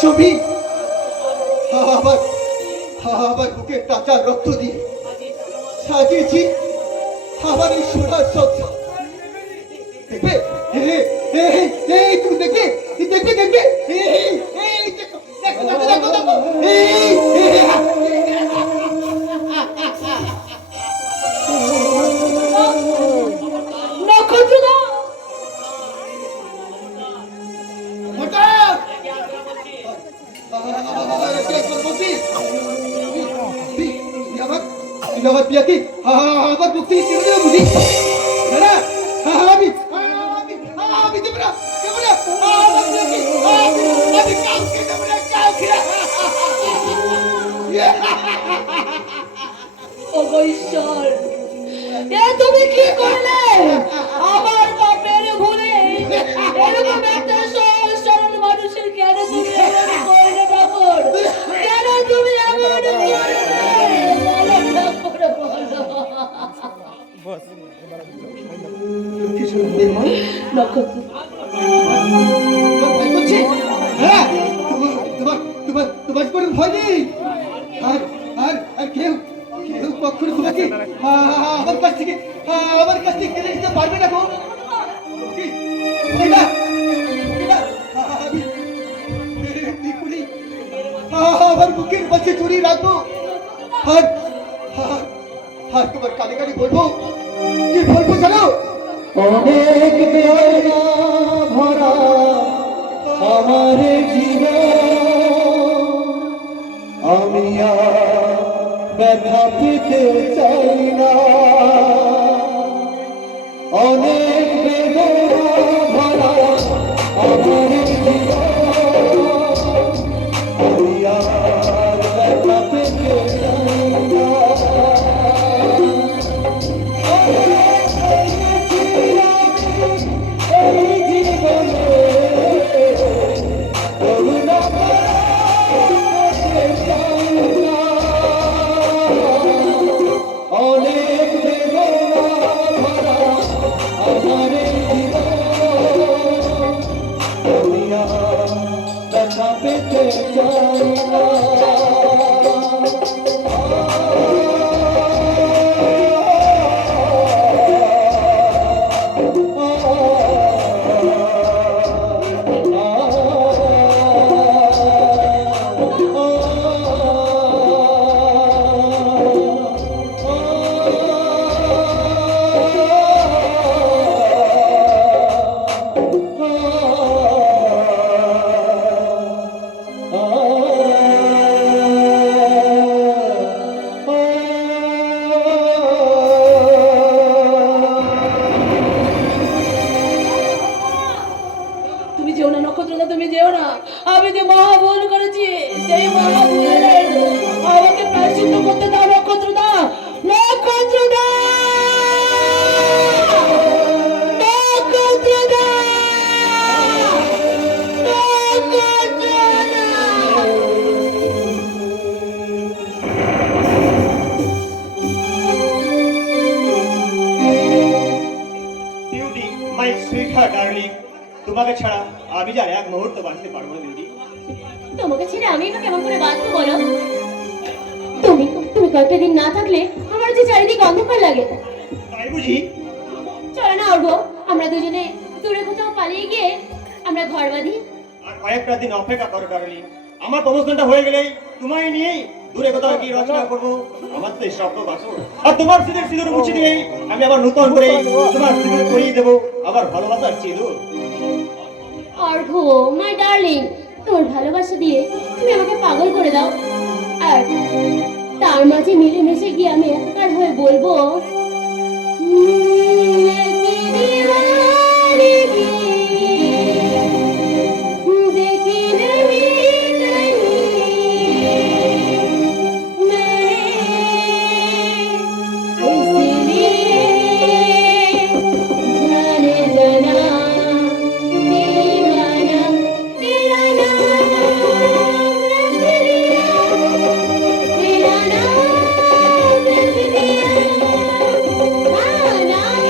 ছবি আবার আবার বুকের তাজা রক্ত দিয়ে সাজিয়েছি আবার এই সোনার সজ্জা। দেখবে এই তুমি দেখবে দেখবে দেখবে এই দেখো দেখো দেখো দেখো আমার পিয়াকে আমার বুক থেকে ছেড়ে দেবে বুঝি না না আমি দেবো না আমার পিয়াকে আমি কাউকে দেবো না কাউকে ওগো ঈশ্বর, এ তুমি কি করলে? আমার বাপের ভুলে এরকম একটা সহজ সরল মানুষের কেন তুমি এমন করলে ঠাকুর? কেন তুমি এমন করলে? বলো ঠাকুর, বলো। নক্ষত্র, ভয় করছে হ্যাঁ তোমার কোনো ভয় নেই আর আর আর কেউ কেউ কখনো তোমাকে আমার কাছ থেকে কেড়ে নিতে পারবে না গো আমার বুকের পাশে চড়িয়ে রাখবো আর আর তোমার কানে কানে বলবো কি বলবো জানো অনেক বেদনা ভরা আমার জীবন, আমি আর ব্যথা পেতে চাই না। অনেক বেদনা ভরা আমার জীবন, আমি আর ব্যথা পেতে চাই না। অনেক বেদনা ভরা আমার জীবন, আমি আর ব্যথা পেতে চাই না। তুমি যেও না নক্ষত্রদা, তুমি যেও না। আমি যে মহা ভুল করেছি, সেই মহা ভুলের আমাকে প্রায়শ্চিত্ত করতে দাও নক্ষত্রদা। নক্ষত্রদা, নক্ষত্রদা, বিউটি মাই সুইটহার্ট ডার্লিং, তোমাকে ছাড়া আমি আর এক মুহূর্ত বাঁচতে পারবো না বিউটি। তোমাকে ছেড়ে আমি বা কেমন করে বাঁচবো বলো? তুমি তুমি কয়েকটা দিন না থাকলে আমার যে চারিদিকে অন্ধকার লাগে। তাই বুঝি? চলো না অর্ঘ, আমরা দুজনে দূরে কোথাও পালিয়ে গিয়ে আমরা ঘর বাঁধি। আর কয়েকটা দিন অপেক্ষা করো ডার্লিং, আমার প্রমোশনটা হয়ে গেলেই তোমায় নিয়েই দূরে কোথাও গিয়ে রচনা করবো আমার তো স্বপ্ন বাসো। আর তোমার সিঁদুর সিঁদুর মুছে দিয়েই আমি আবার নতুন করে তোমার সিঁদুর করিয়ে দেবো আবার ভালোবাসার সিঁদুর। অর্ঘ মাই ডার্লিং, তোর ভালোবাসা দিয়ে তুমি আমাকে পাগল করে দাও, আর তার মাঝে মিলেমিশে গিয়ে আমি একাকার হয়ে বলবো तेरा नाम रख दिया, हाँ नाम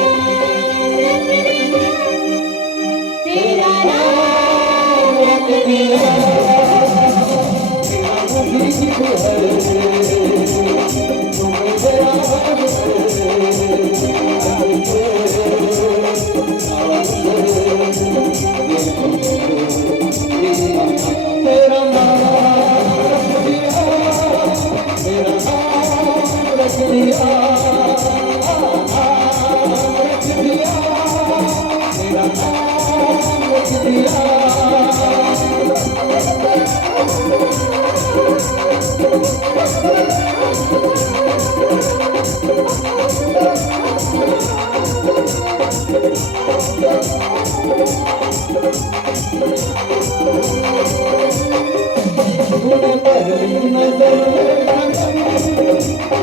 तूने पहली नजर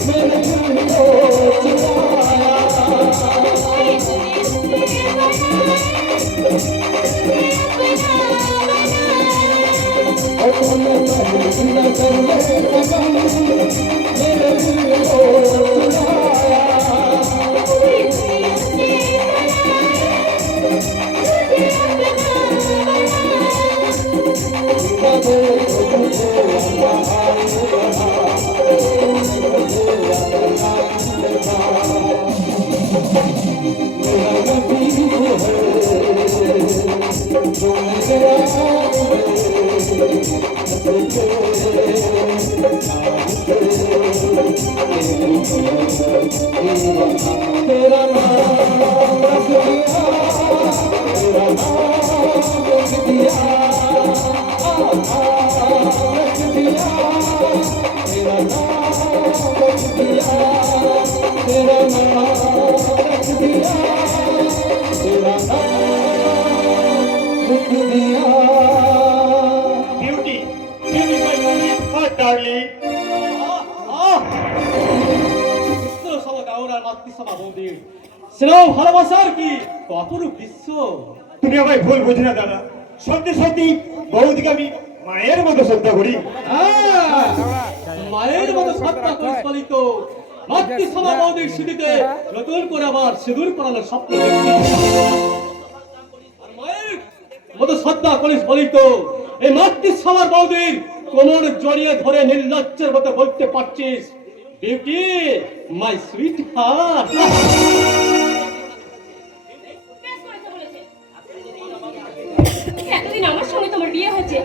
मेरे दिल को चुराया और तूने पहली नजर मेरे दिल को चुराया तेरा नाम रख दिया तेरा नाम रख दिया रख दिया तेरा नाम रख दिया तेरा नाम रख दिया तेरा नाम रख दिया beauty beauty my heart darling স্নেহ ভালোবাসার কি অপরূপ দৃশ্য তুমি আমায় ভুল বুঝি না দাদা সত্যি সত্যি বৌদিকে আমি মায়ের মতো শ্রদ্ধা করি মায়ের মতো সত্তা পরিচালিত মাতৃসভা বৌদির স্মৃতিতে নতুন করে আবার সিঁদুর পরানোর স্বপ্ন দেখছি আর মায়ের মতো সত্তা পরিচালিত এই মাতৃসভার বৌদির কোমর জড়িয়ে ধরে নির্লজ্জের মতো বলতে পারছিস বিউটি মাই সুইট হার্ট বেশ করেছে বলেছে। এতদিন আমার সঙ্গে তোমার বিয়ে হয়েছে,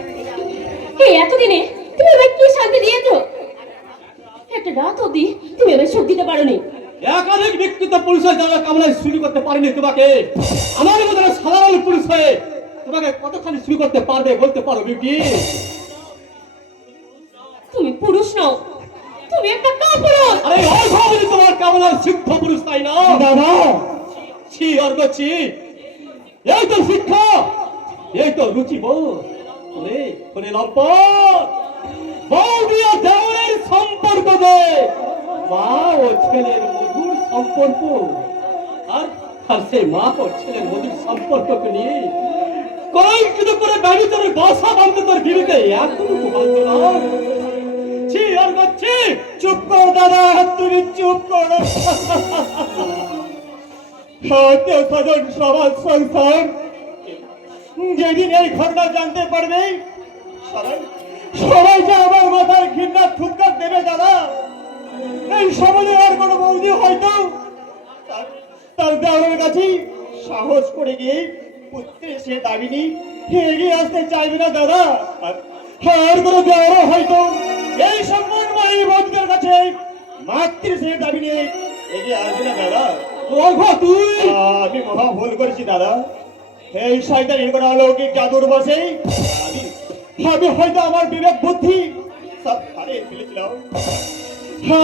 এই এতদিনে তুমি আমায় কি শান্তি দিয়েছো? একটা রাত অবধি তুমি আমায় সুখ দিতে পারোনি। একাধিক ব্যক্তিত্ব পরিচয় যারা কামনায় শুরু করতে পারেনি তোমাকে আমার মতো সাধারণ পুরুষ হয়ে তোমাকে কতখানি শুরু করতে পারবে বলতে পারো বিউটি তুমি পুরুষ নও, তুমি একটা কাপুরুষ। আরে অর্ঘ বলি তোমার কামনার সিদ্ধ পুরুষ তাই না দাদা ছি অর্ঘ ছি এই তো শিক্ষা এই তো রুচি বউ কোনে লম্পট বউ দিয়ে দেওয়ালের সম্পর্ক যে মা ও ছেলের মধুর সম্পর্ক আর সেই মা ও ছেলের মধুর সম্পর্ককে নিয়ে কলঙ্কিত করে ব্যবচারে বাসা বাঁধতে তোর বিরুদ্ধে এখনো ভাবতো না ছি অর্ঘ ছি চুপ কর দাদা তুমি চুপ করো আত্মীয় স্বজন সমাজ সংসার যেদিন এই ঘটনা জানতে পারবে সবাই সবাই যে আমার মাথায় ঘৃণা ঠুক্কার দেবে দাদা এই সমাজে আর কোনো বৌদি হয়তো তার দেওয়ার কাছে সাহস করে গিয়ে পুত্রের সে দাবিনি এগিয়ে আসতে চাইবে না দাদা আর কোনো দেওয়ারও হয়তো এই সম্মানময়ী বৌদিদের কাছে মাতৃ সে দাবি নিয়ে এগিয়ে আসবে না দাদা অর্ঘ তুই আমি মহা ভুল করেছি দাদা এই শয়তানের কোনো অলৌকিক জাদুর বসে আমি হয়তো আমার বিবেক বুদ্ধি সব হারিয়ে ফেলেছিলাম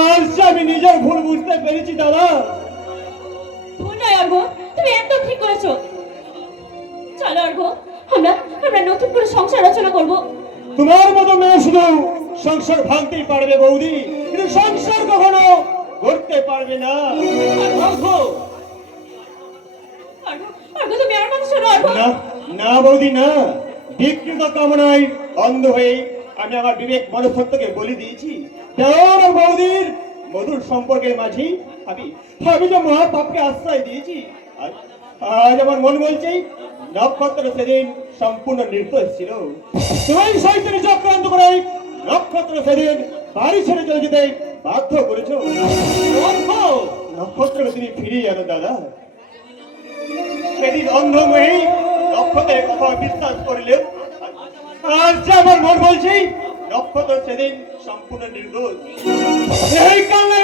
আর আমি নিজের ভুল বুঝতে পেরেছি দাদা ভুল নয় অর্ঘ, তুমি একদম ঠিক করেছো। চলো অর্ঘ, আমরা নতুন করে সংসার রচনা করব। তোমার মতো মেয়ে শুধু সংসার ভাঙতেই পারবে বৌদি কিন্তু সংসার কখনো করতে পারবে না অর্ঘ অর্ঘ, অর্ঘ তুমি আমার কথা শোনো অর্ঘ। না না বৌদি না বিকৃত কামনায় অন্ধ হয়ে আমি আমার বিবেক মনসত্বকে বলি দিয়েছি দেওয়ার আর বৌদির মধুর সম্পর্কের মাঝে আমি যে মহাপাপকে আশ্রয় দিয়েছি আর আজ আমার মন বলছে নক্ষত্র সেদিন সম্পূর্ণ নির্দোষ ছিল তুমি শয়তানি চক্রান্ত করে নক্ষত্র সেদিন বাড়ি ছেড়ে চলে যেতে বাধ্য করেছো অর্ঘ নক্ষত্রকে তুমি ফিরিয়ে আনো দাদা সেদিন অন্ধ হয়ে নক্ষত্রের কথা বিশ্বাস করলে আর যে আমার মন বলছি নক্ষত্র সেদিন সম্পূর্ণ নির্দোষ এই কারণে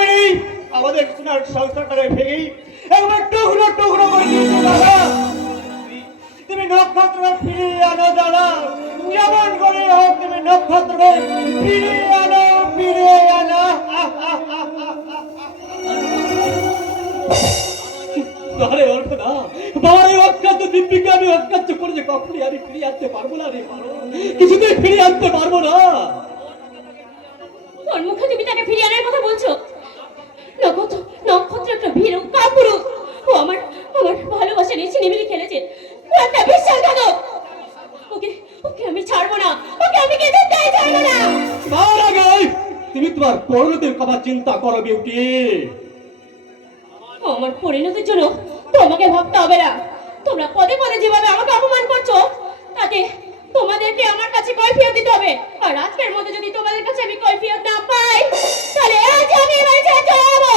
আমাদের সোনার সংসারটাকে ভেঙে একবার টুকরো টুকরো করে দিয়েছো দাদা তুমি নক্ষত্রকে ফিরিয়ে আনো দাদা যেমন করে হোক তুমি নক্ষত্রকে ফিরিয়ে আনো ফিরিয়ে আনো আরে অর্ঘ না, বাবার এই অজ্ঞাত দিব্যিকে আমি অজ্ঞাত করে যে কখনই আমি ফিরিয়ে আনতে পারবো না রে, কিছুতেই ফিরিয়ে আনতে পারবো না। তোর মুখে তুমি তাকে ফিরিয়ে আনার কথা বলছো? নক্ষত্র নক্ষত্র একটা ভীরু কাপুরুষ। ও আমার আমার ভালোবাসা নিয়ে ছিনিমিনি খেলেছে। ও একটা বিশ্বাসঘাতক। ওকে ওকে আমি ছাড়বো না, ওকে আমি কিছুতেই ছাড়বো না। তার আগে তুমি তোমার পরিণতির কথা চিন্তা করো বিউটি। আমার পরিণতির জন্য তোমাকে ভাবতে হবে না। তোমরা পদে পদে যেভাবে আমাকে অপমান করছো, তাতে তোমাদেরকে আমার কাছে কৈফিয়ত দিতে হবে। আর আজকের মধ্যে যদি তোমাদের কাছে আমি কৈফিয়ত না পাই, তাহলে আজ আমি এবারে ছেড়ে চলে যাবো।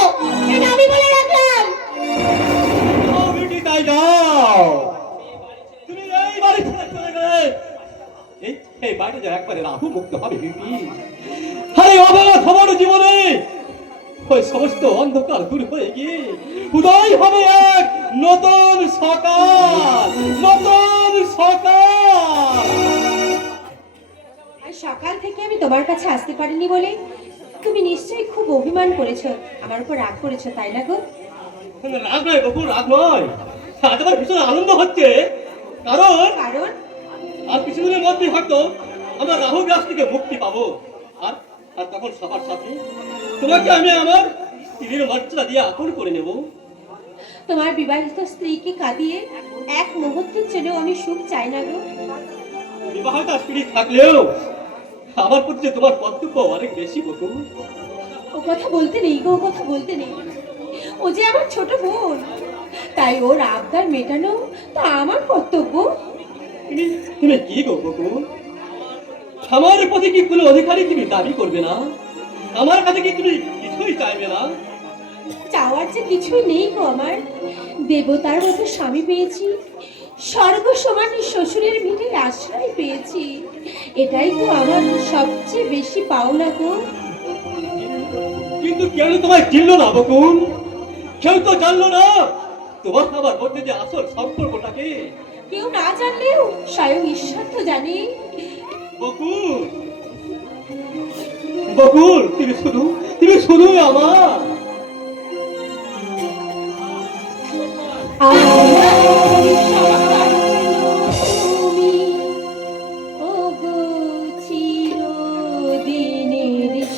এটা আমি বলে রাখলাম। যাও বিউটি, তাই যাও। তুমি এই বাড়ি ছেড়ে চলে গেলে এই বাড়িতে যা একবারে রাহু মুক্ত হবে বিউটি। আরে অবগত হবার জীবনে ওই সমস্ত অন্ধকার দূর হয়ে গিয়ে উদয় হবে এক নতুন সকাল, নতুন সকাল। আর সকাল থেকে আমি তোমার কাছে আসতে পারিনি বলে তুমি নিশ্চয়ই খুব অভিমান করেছো, আমার উপর রাগ করেছো, তাই না গো? রাগ নয় বকুল, রাগ নয়, আজ আমার ভীষণ আনন্দ হচ্ছে। কারণ কারণ আর কিছুদিনের মধ্যেই হয়তো আমরা রাহু গ্রাস থেকে মুক্তি পাবো। আর আর তখন সবার সাথে তোমাকে আমি আমার স্ত্রীর মর্যাদা দিয়ে আপন করে নেব। তোমার বিবাহিত স্ত্রীকে কাঁদিয়ে এক মুহূর্তের জন্য আমি সুখ চাই না গো। বিবাহিত স্ত্রী থাকলেও আমার প্রতি যে তোমার কর্তব্য অনেক বেশি বকুল। ও কথা বলতে নেই গো, ও কথা বলতে নেই। ও যে আমার ছোট বোন, তাই ওর আবদার মেটানো তা আমার কর্তব্য। তুমি কি গো বকুল, আমার প্রতি কি কোনো অধিকারই তুমি দাবি করবে না? আমার কাছে কি তুমি কিছুই চাইবে না? চাওয়ার যে কিছুই নেই গো আমার। দেবতার মতো স্বামী পেয়েছি, স্বর্গ সমান শ্বশুরের ভিটে আশ্রয় পেয়েছি, এটাই তো আমার সবচেয়ে বেশি পাওনা গো। কিন্তু কেউ তোমায় চিনল না বকুল, কেউ তো জানলো না তোমার আমার মধ্যে যে আসল সম্পর্কটাকে। কেউ না জানলেও স্বয়ং ঈশ্বর তো জানে। বকুল, বকুল, তুমি শুধু আমার। তুমি ওগো চিরদিনের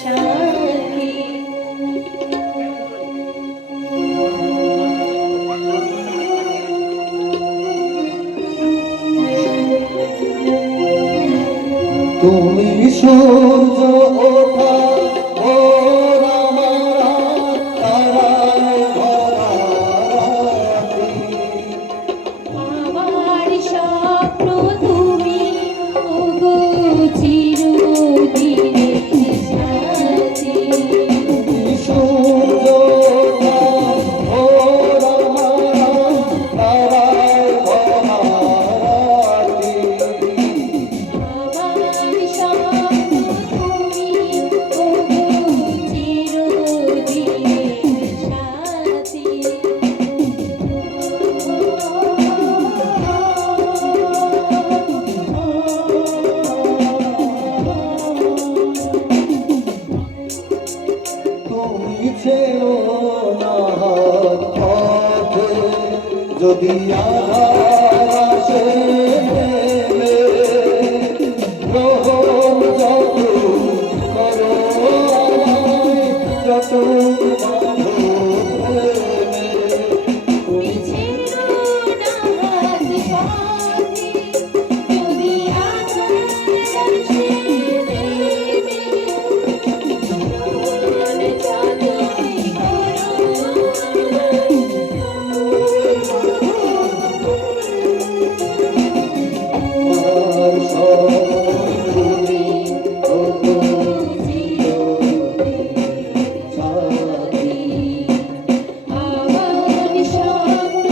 সাথী। তুমি সূর্য ওঠা ভোর আমার তারায় ভরা রাতি। আমার স্বপ্ন তুমি ওগো চিরদিনের সাথী। তুমি সূর্য ওঠা ভোর আমার তারায় ভরা রাতি। আমার স্বপ্ন তুমি ওগো চিরদিনের সাথী। তুমি ছেড়ো না হাত পথে, যদি আধার আসে নেমে, গ্রহণ যত করো আমায়, যত বাঁধো প্রেমে। তুমি ছেড়ো না হাত পথে, যদি আধার আসে নেমে, গ্রহণ যতই করো আর সব তুমি ওগো সাথী। আমার স্বপ্ন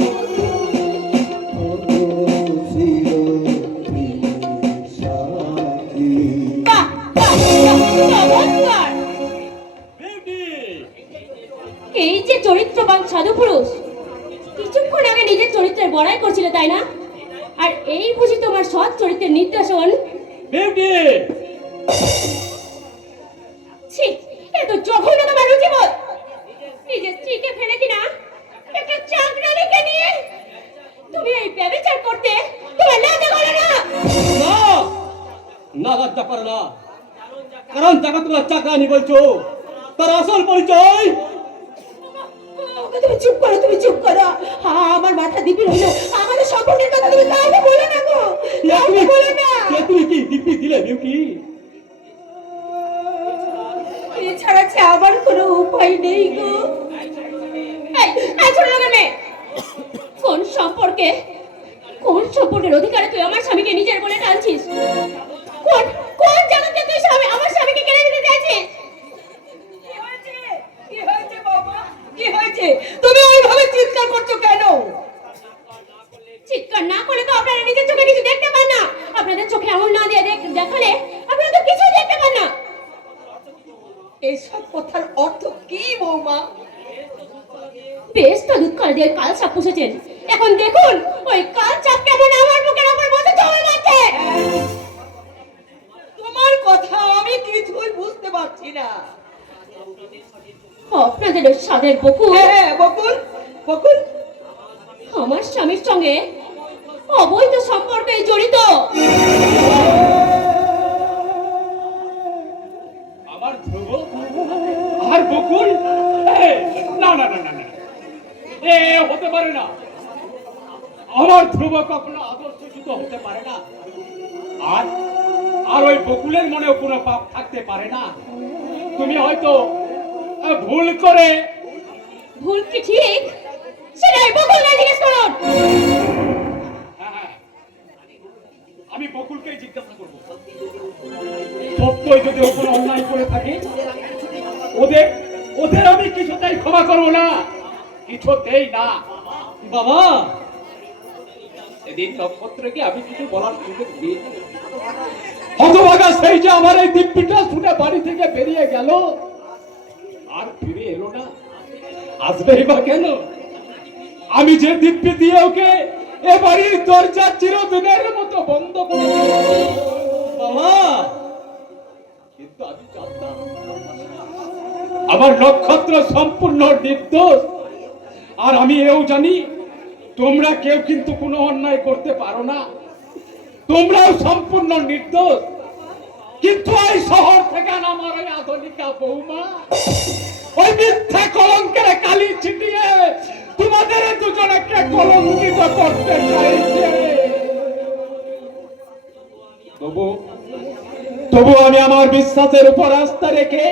ওগো চিরদিনের সাথী। বাহ, বাহ, বাহ, চমৎকার। বিউটি, এই যে চরিত্রবান সাধু পুরুষ, কিছুক্ষণ আগে নিজের চরিত্রের বড়াই করছিল, তাই না? আর এই বুঝি তোমার সৎ চরিত্রের নির্দেশন? বিউটি, ছি, এ তো জঘন্য তোমার রুচিবোধ। নিজের স্ত্রীকে ফেলে কিনা একটা চাকরানিকে নিয়ে না লজ্জা করো না, কারণ যাকে তোমরা চাকরানি বলছো তার আসল পরিচয়। ওকে তুমি চুপ করো, তুমি চুপ করো। আমার মাথা দিবি হলো, আমাদের সম্পর্কের কথা তুমি কাউকে বলো না গো, কাউকে বলো না। তুমি কি দিব্যি দিলে কি? এছাড়া যে আমার কোনো উপায় নেই গো। এই ছোট লোকের মেয়ে, কোন সম্পর্কের অধিকারে তুই আমার স্বামীকে নিজের বলে টানছিস? কোন কোন জায়গাতে তুই আমার স্বামীকে কেড়ে নিতে চাইছিস? কি হয়েছে বাবা, কি হয়েছে? তুমি ওইভাবে চিৎকার করছো কেন? চিৎকার না করলে তো আপনারা নিজের চোখে কিছু দেখতে পান না। আপনাদের চোখে আঙুল না দিয়ে দেখালে আপনারা তো কিছুই দেখতে পান না। এইসব কথার অর্থ কি বৌমা? বেশ তো দুধ করে দিয়ে কাল সাপ পুষেছেন, এখন দেখুন ওই কাল চাপ কেমন আমার বুকের উপর বসে চড় মারছে। তোমার কথা আমি কিছুই বুঝতে পারছি না। আপনাদের ওই সাদের বকুল হ্যাঁ বকুল, বকুল আমার স্বামীর সঙ্গে অবৈধ সম্পর্কে জড়িত। আমার ধ্রুব আর বকুল? না না না না না, এ হতে পারে না। আমার ধ্রুব কখনো আদর্শচ্যুত হতে পারে না, আর আর ওই বকুলের মনেও কোনো পাপ থাকতে পারে না। তুমি হয়তো ভুল করে। ভুল কি ঠিক সেটাই বকুল না জিজ্ঞেস করুন। হ্যাঁ, আমি বকুলকে জিজ্ঞাসা করবো, সত্যই যদি ও কোনো অন্যায় করে থাকে ওদের ওদের আমি কিছুতেই ক্ষমা করবো না, কিছুতেই না। বাবা, সেদিন নক্ষত্রকে আমি কিছু বলার সুযোগ দিয়েছি। হতভাগা সেই যে আমার এই দিব্যিটা শুনে বাড়ি থেকে বেরিয়ে গেল, আর ফিরে এলো না। আসবেই বা কেন? আমি যে দিব্যি দিয়ে ওকে এ বাড়ির দরজা চিরদিনের মতো বন্ধ করে দিয়েছি। বাবা, কিন্তু আমি জানতাম আমার নক্ষত্র সম্পূর্ণ নির্দোষ, আর আমি এও জানি তোমরা কেউ কিন্তু কোনো অন্যায় করতে পারো না, তোমরাও সম্পূর্ণ নির্দোষ। কিন্তু এই শহর থেকে আমার ওই আধুনিকা বৌমা ওই মিথ্যা কলঙ্কের কালি ছিটিয়ে তোমাদের দুজনকে কলঙ্কিত করতে চাইছে। তবু আমি আমার বিশ্বাসের উপর আস্থা রেখে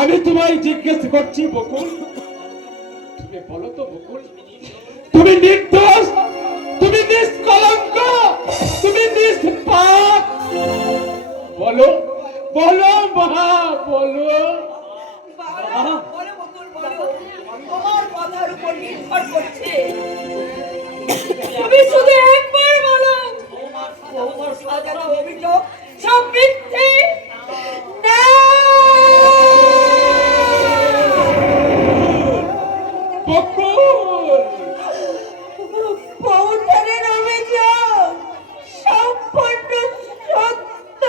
আমি তোমায় জিজ্ঞেস করছি বকুল, তুমি বলো তো বকুল, তুমি নির্দোষ, তুমি নিষ্কলঙ্ক, তুমি নিষ্পাপ? বলো বলো মা, বলো। বলো বকুল, বলো। তোমার কথার উপর নির্ভর করছে। তুমি শুধু একবার বলো, বৌমার সাজানো অভিযোগ সব মিথ্যে? না, বকুল, বৌঠানের অভিযোগ সম্পূর্ণ সত্য।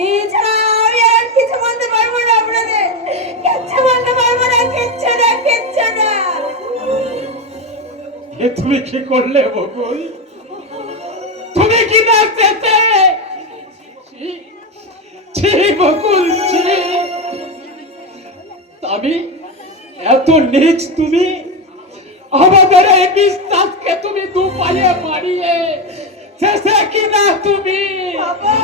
এছাড়া আমি আর কিছু বলতে পারবো না আপনাদের, কিচ্ছু বলতে পারবো না, কিচ্ছু না, কিচ্ছু না। এ তুমি কি করলে বকুল? তুমি কি না চেতে? ছি বকুল, ছি। আমি এত নীচ তুমি? আমাদের এই বিশ্বাসকে তুমি দু পায়ে মারিয়ে শেষে কি না তুমি? বাবা,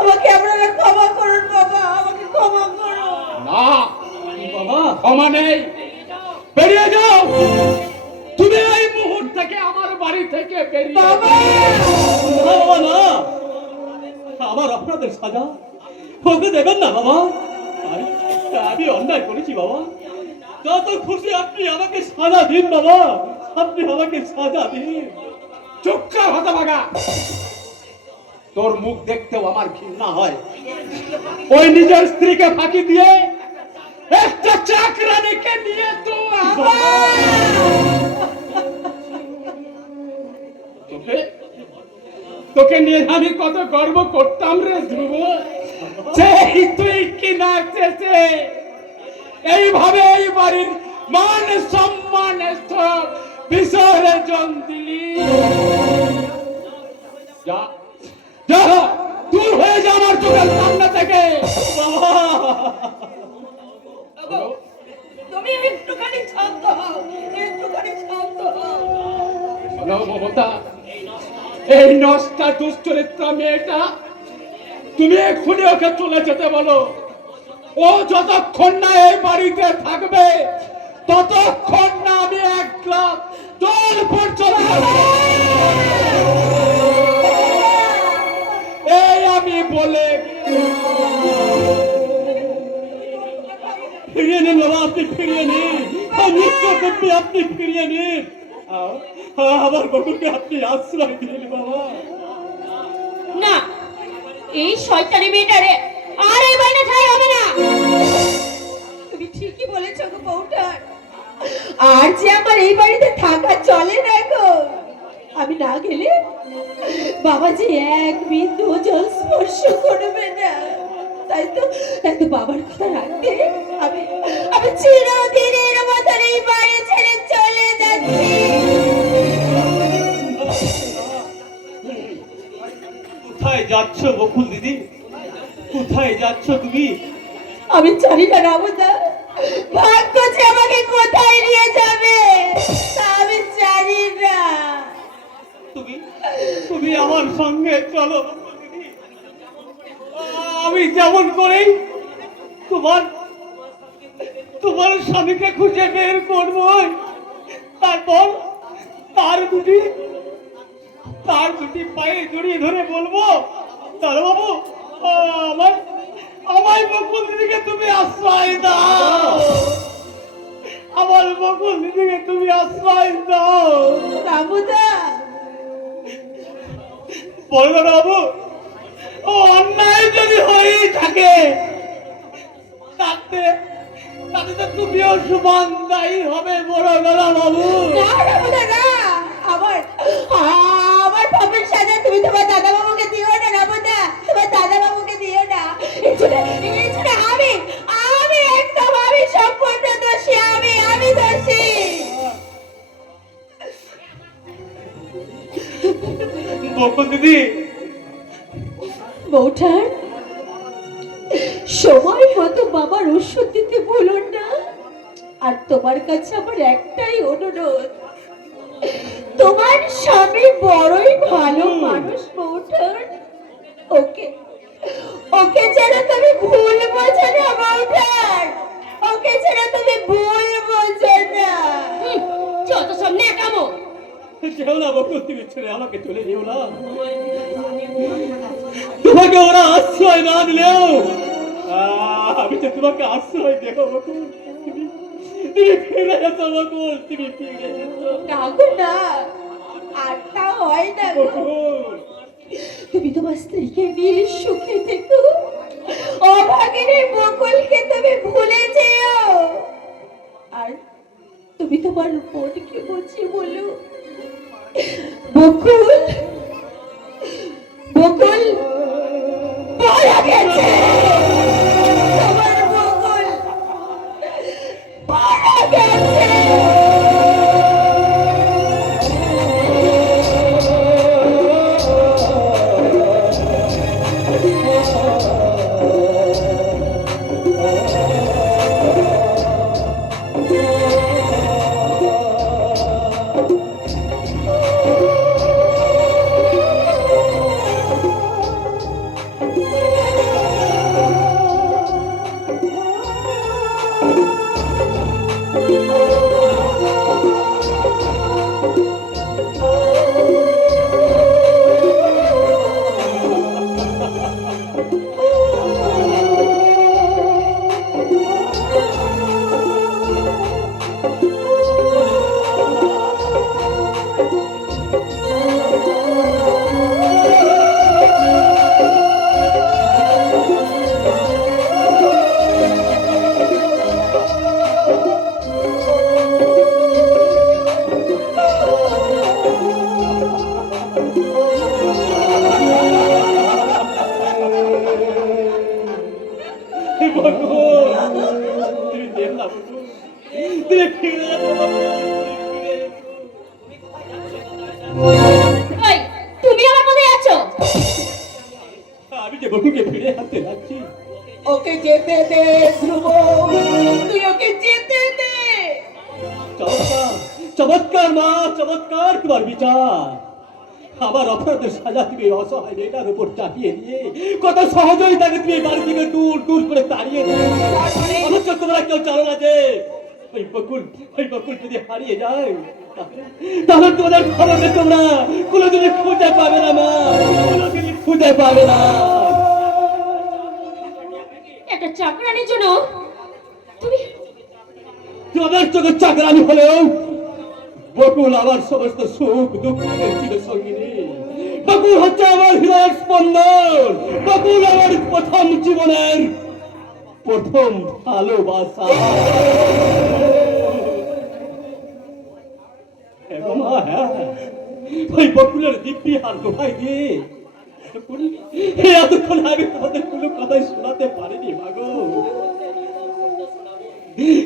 আমাকে আপনারা ক্ষমা করুন বাবা, আমাকে ক্ষমা করুন। না বাবা, ক্ষমা নেই, বেরিয়ে যাও তুমি এই মুহূর্ত থেকে, আমার বাড়ি থেকে বেরিয়ে যাও। বাবা না, আমার আপনাদের সাজা ওকে দেবেন না বাবা। আমি অন্যায় করেছি বাবা, যত খুশি আপনি আমাকে সাজা দিন বাবা, আপনি আমাকে সাজা দিন। চুপ কর হতভাগা, তোর মুখ দেখতেও আমার ঘৃণা হয়। ওই নিজের স্ত্রীকে ফাঁকি দিয়ে একটা চাকরানিকে নিয়ে তো তোকে নিয়ে আমি কত গর্ব করতাম রে ধ্রুব। সেই তুই কি না চেয়েছে এইভাবে এই বাড়ির মান সম্মান সব বিসর্জন দিলি। যা যা, দূর হয়ে যা আমার চোখের সামনে থেকে। বাবা, তুমি একটুখানি শান্ত হও, একটুখানি শান্ত হও। শোনো মমতা, এই নষ্টা দুশ্চরিত্র মেয়েটা, তুমি এক্ষুনি ওকে চলে যেতে বলো। ও যতক্ষণ না এই বাড়িতে থাকবে ততক্ষণ না আমি এক গ্লাস জল পর্যন্ত এই আমি বলে ফিরিয়ে নিন বাবা, আপনি ফিরিয়ে নিন। আপনি ফিরিয়ে নিন। আমার বকুলকে আপনি আশ্রয় দিন বাবা। না, এই শয়তানি মেয়েটারে আর এই বাড়িতে ঠাঁই হবে না। তুমি ঠিকই বলেছো গো বউঠান, আর যে আমার এই বাড়িতে থাকা চলে না গো। আমি না গেলে বাবা যে এক বিন্দু জল স্পর্শ করবে না। তাই তো বাবার কথা রাখতে আমি আমি চিরদিনের মতন এই বাড়ি ছেড়ে চলে যাচ্ছি। কোথায় যাচ্ছ বকুল দিদি? কোথায় যাচ্ছ তুমি? আমি জানি না রামদা, ভাগ্য যে আমাকে কোথায় নিয়ে যাবে তা আমি জানি না। তুমি তুমি আমার সঙ্গে চলো বকুল দিদি। আমি যেমন করেই তোমার তোমার স্বামীকে খুঁজে বের করবো, তারপর তার দুটি পায়ে জড়িয়ে ধরে বলবো, দাদা বাবু, আমার বকুল দিদিকে তুমি আশ্রয় দাও। আমার বকুল দিদিকে তুমি আশ্রয় দাও। রামদা, বলো দাদা বাবু, ও অন্যায় যদি হয়েই থাকে তাতে তো তুমিও সমান দায়ী হবে বড় দাদা বাবু। না রামদা না, আমার পাপের সাজা তুমি তোমার দাদা বাবুকে দিও না রামদা, তোমার দাদা বাবুকে দিও না। এই জন্য আমি একদম আমি সম্পূর্ণ দোষী, আমি দোষী। বকুল দিদি, বউঠান, সময় মতো বাবার ওষুধ দিতে বলুন না। আর তোমার কাছে আমার একটাই অনুরোধ, তোমার স্বামী বড়ই ভালো মানুষ বউঠান, ওকে যেন তুমি ভুল বোঝো না বউঠান, ওকে যেন তুমি ভুল বোঝো না। যত সব ন্যাকামো। যেও না বকুল দিদি, ছেড়ে আমাকে চলে যেও না। তোমাকে ওরা আশ্রয় না দিলেও আমি তো তোমাকে আশ্রয় দেবো বকুল। তুমি ফিরে এসো বকুল, তুমি ফিরে এসো। না গো না, আর তা হয় না গো। বকুল, তুমি তোমার স্ত্রীকে নিয়ে সুখে থেকো, অভাগিনী বকুলকে তুমি ভুলে যেও। আর তুমি তোমার বোনকে বুঝিয়ে বলো, বকুল বকুল মারা গেছে, তোমার বকুল মারা গেছে। Oh তুমি ফিরে এসো বকুল, ফিরে এসো। ওই তুমি আমার কোথায় আছো? আমি যে বকুলকে ফিরে আনতে যাচ্ছি। ওকে যেতে দে ধ্রুব, তুই ওকে যেতে দে। চমৎকার চমৎকার মা, চমৎকার তোমার বিচার। আমার অপরাধের সাজা তুমি অসহায় মেয়েটার উপর চাপিয়ে দিয়ে কত সহজেই তাকে তুমি বাড়ি থেকে দূর দূর করে তাড়িয়ে দিলে। অথচ তোমরা কেউ জানো না যে ওই বকুল যদি হারিয়ে যায় তাহলে তোমাদের খবরকে তোমরা কোনোদিনই খুঁজে পাবে না মা, কোনোদিনই খুঁজে পাবে না। একটা চাকরানির জন্য তুমি তোমাদের চোখে চাকরানি হলেও বকুল আমার সমস্ত সুখ দুঃখের চিরসঙ্গিনী। বকুল হচ্ছে আমার হৃদয়ের স্পন্দন। বকুল আমার প্রথম জীবনের প্রথম ভালোবাসা। এবং হ্যাঁ, ওই বকুলের দিব্যি আর দোহাই দিয়ে এতক্ষণ আমি তোমাদের কোনো কথাই শোনাতে পারিনি মাগো,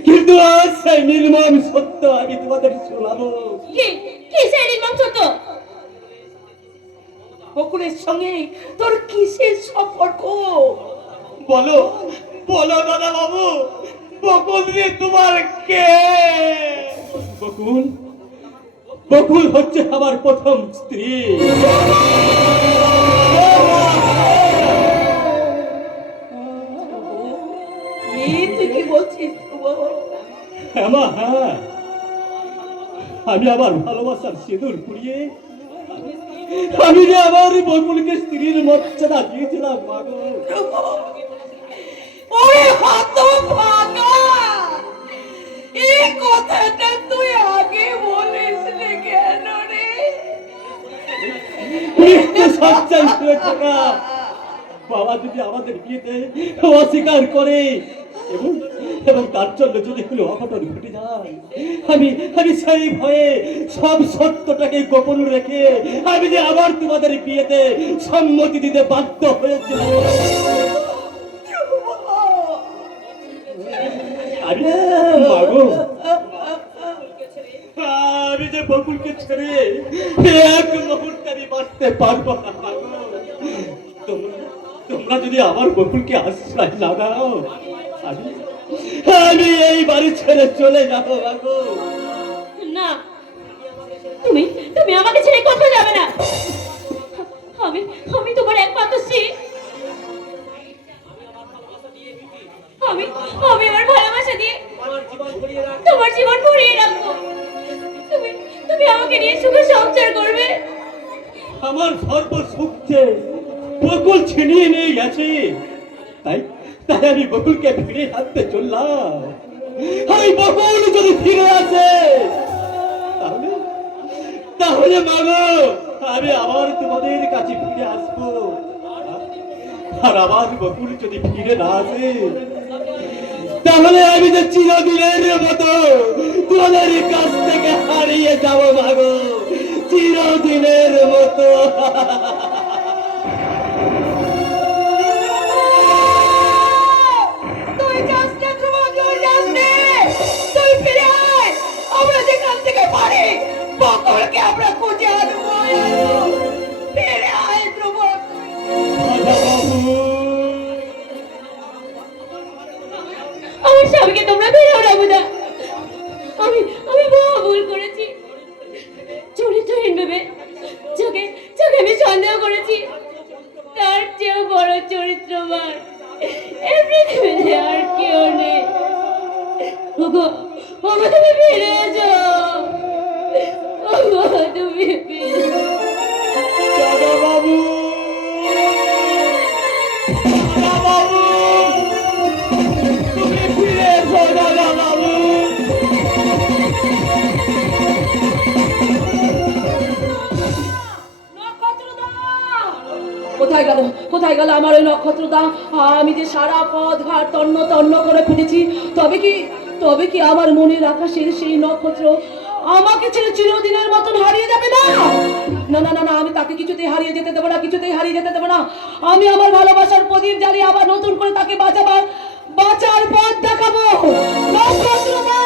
কিন্তু আজ সেই নির্মম সত্য আমি তোমাদের শোনাবো। কি সেই নির্মম সত্য? বকুলের সঙ্গে তোর কিসের সম্পর্ক? বলো বলো দাদা বাবু, বকুল দিয়ে তোমার কে? বকুল হচ্ছে আমার প্রথম স্ত্রী। তুই কি বলছিস ধ্রুব? হ্যাঁ মা, হ্যাঁ, আমি আমার ভালোবাসার সিঁদুর পুড়িয়ে আমি যে আমার বকুলকে স্ত্রীর মর্যাদা দিয়েছিলাম মাগো। ওরে হতভাগা, এই কথাটা তুই আগে বলিস নি কেন রে? একটু সচ্চাই হয়েছে না। বাবা যদি আমাদের বিয়েতে অস্বীকার করে এবং তার জন্য যদি কোনো অঘটন ঘটে যায়, আমি সেই ভয়ে সব সত্যটাকে গোপন রেখে আমি যে আবার তোমাদের বিয়েতে সম্মতি দিতে বাধ্য হয়েছিলাম। আমি যে বকুলকে ছেড়ে এক মুহূর্তে আমি বাঁচতে পারবো না মাগো। তোমরা যদি আমার বকুলকে আশ্রয় না দাও, আমি এই বাড়ি ছেড়ে চলে যাবো মাগো। না, তুমি আমাকে ছেড়ে কোথাও যাবে না। আমি তোমার একমাত্র স্ত্রী। আমি আমার ভালোবাসা দিয়ে তোমার জীবন ভরিয়ে রাখবো। তুমি আমাকে নিয়ে সুখে সংসার করবে। আমার সর্ব সুখছে বকুল ছিনিয়ে নিয়ে গেছে, তাই আমি বকুলকে ফিরে আনতে চললাম। এই বকুল যদি ফিরে আসে তাহলে মাগো আমি আবার তোমাদের কাছে ফিরে আসবো। আর আবার বকুল যদি ফিরে না আসে তাহলে আমি যে চিরদিনের মতো তোমাদের কাছ থেকে হারিয়ে যাবো মাগো, চিরদিনের মতো। তুই যাস না ধ্রুব, তুই যাস না, তুই ফিরে আয়। আমরা যেখান থেকে পারি বকুলকে আমরা খুঁজে আনবো। ফিরে আয় ধ্রুব। আমার স্বামীকে তোমরা ফিরেও রাখো না। আমি বড় ভুল করেছি। চরিত্রহীন ভেবে চোখে আমি সন্দেহ করেছি। তার চেয়েও বড় চরিত্রবান এই পৃথিবীতে আর কেউ নেই। ওগো তুমি ফিরে এসো। ওগো তুমি ফিরে দাদা বাবু, দাদা বাবু, তুমি ফিরে এসো দাদা বাবু। কোথায় গেল আমার ওই নক্ষত্রদা? আমি যে সারা পথ ঘাট তন্ন তন্ন করে খুঁজেছি, তবে কি আমার মনের আকাশের সেই নক্ষত্র আমাকে ছেড়ে চিরদিনের মতন হারিয়ে যাবে না? না না না না, আমি তাকে কিছুতেই হারিয়ে যেতে দেবো না, কিছুতেই হারিয়ে যেতে দেবো না। আমি আমার ভালোবাসার প্রদীপ জ্বালিয়ে আবার নতুন করে তাকে বাঁচার পথ দেখাবো। নক্ষত্রদা!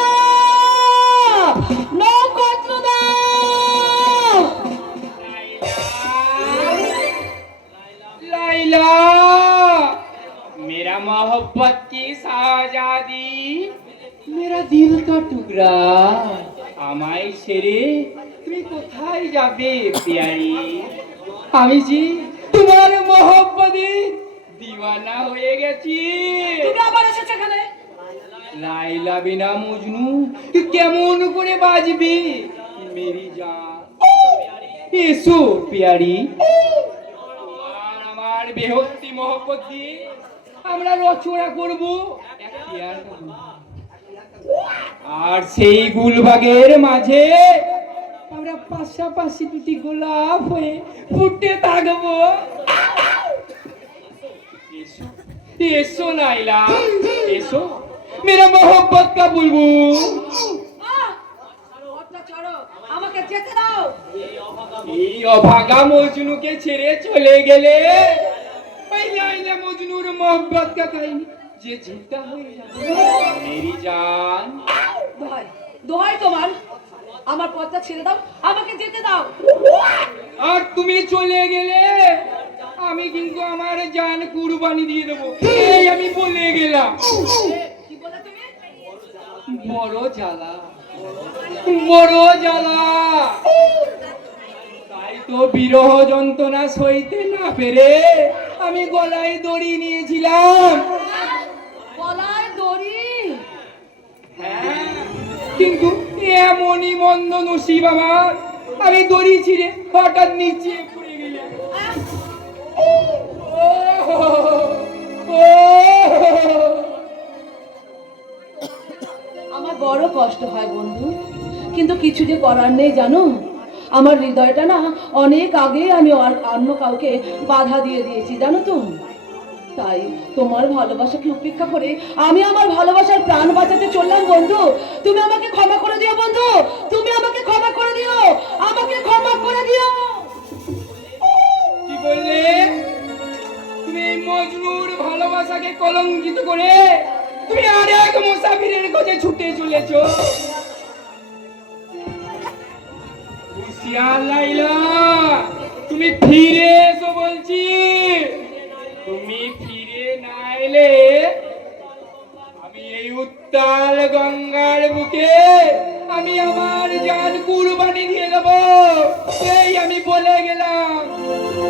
আমায় ছেড়ে তুমি কোথায় যাবে পিয়ারি? আমি যে তোমার মোহব্বতে দিওয়ানা হয়ে গেছি। তুমি আবার এসেছো এখানে? লাইলা বিনা মজনু তুই কেমন করে বাজবি মেরি জান? এসো পিয়ারি, আর আমার বেহস্তি মোহব্বত দিয়ে আমরা রচনা করব এক পিয়ার গান। আর সেই গুলবাগের মাঝে আমরা পাশাপাশি দুটি গোলাপ হয়ে ফুটে থাকবো। এসো এসো লাইলা, এসো মেরা মোহব্বত কা বুলবুল। পথটা ছাড়ো, আমাকে যেতে দাও। এই অভাগা মজনুকে ছেড়ে চলে গেলে ওই লাইলা মজনুর মোহব্বত কা কাহিনী যে জিন্দা হয়ে যাবে মেরি জান। দোহাই দোহাই তোমার, আমার পথটা ছেড়ে দাও, আমাকে যেতে দাও। আর তুমি চলে গেলে আমি কিন্তু আমার জান কুরবানি দিয়ে দেবো, এই আমি বলে গেলাম। কি বলে তুমি? বড় জ্বালা, বড় জ্বালা। তাই তো বিরহ যন্ত্রণা সইতে না পেরে আমি গলায় দড়ি নিয়েছিলাম। গলায় দড়ি? হ্যাঁ, কিন্তু এমনই মন্দ নসিব আমার, আমি দড়ি ছিঁড়ে হঠাৎ নিচে পড়ে গেলাম। আমার বড় কষ্ট হয় বন্ধু, কিন্তু কিছু যে করার নেই জানো। আমার হৃদয়টা না অনেক আগে আমি আর অন্য কাউকে বাধা দিয়ে দিয়েছি জানো তো। তাই তোমার ভালোবাসাকে উপেক্ষা করে আমি আমার ভালোবাসার প্রাণ বাঁচাতে চললাম বন্ধু। তুমি আমাকে ক্ষমা করে দিও বন্ধু, তুমি আমাকে ক্ষমা করে দিও, আমাকে ক্ষমা করে দিও। কি বললে তুমি? মজনুর ভালোবাসাকে কলঙ্কিত করে তুমি আরেক মুসাফিরের খোঁজে ছুটে চলেছো। হুঁশিয়ার লাইলা, তুমি ফিরে এসো বলছি। তুমি ফিরে না এলে আমি এই উত্তাল গঙ্গার বুকে আমি আমার জান কুরবানি দিয়ে দেবো, এই আমি বলে গেলাম।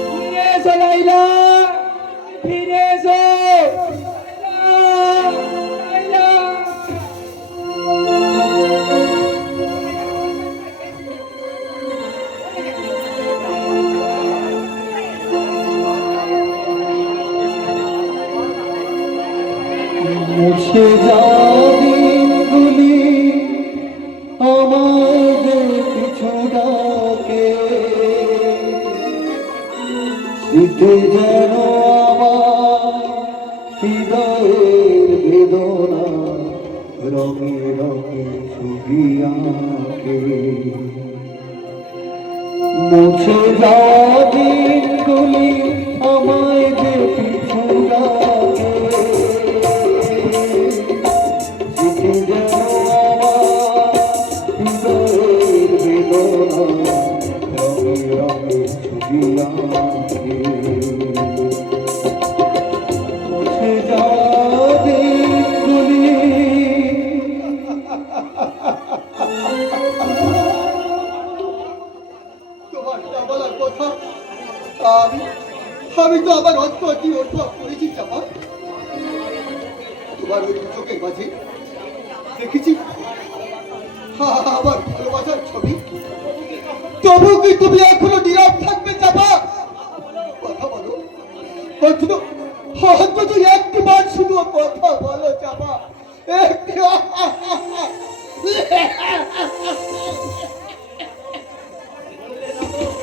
ফিরে এসো লাইলা, ফিরে এসো লাইলা। মুছে দিনগুলি আমাদের পিছু ডাকে, স্মৃতি যেন আমার হৃদয়ের বেদনা রঙে রঙে ছবি আঁকে। মুছে যাওয়া দিনগুলি আমায় যে পিছু ডাকে, স্মৃতি যেন আমার হৃদয়ের বেদনা রঙে রঙে ছবি আঁকে। মুছে যাওয়া দিনগুলি তোমার যা বলার কথা আমি তো আবার অত্যতি অনুভব করেছি চাপা। তোমার ওই চোখের মাঝে দেখেছি আমার ভালোবাসার ছবি। তবু কি তুমি এখনো নীরব থাকবে চাপা? কথা বলো অন্তত, অন্তত একটিবার শুধু কথা বলো চাপা, একটি।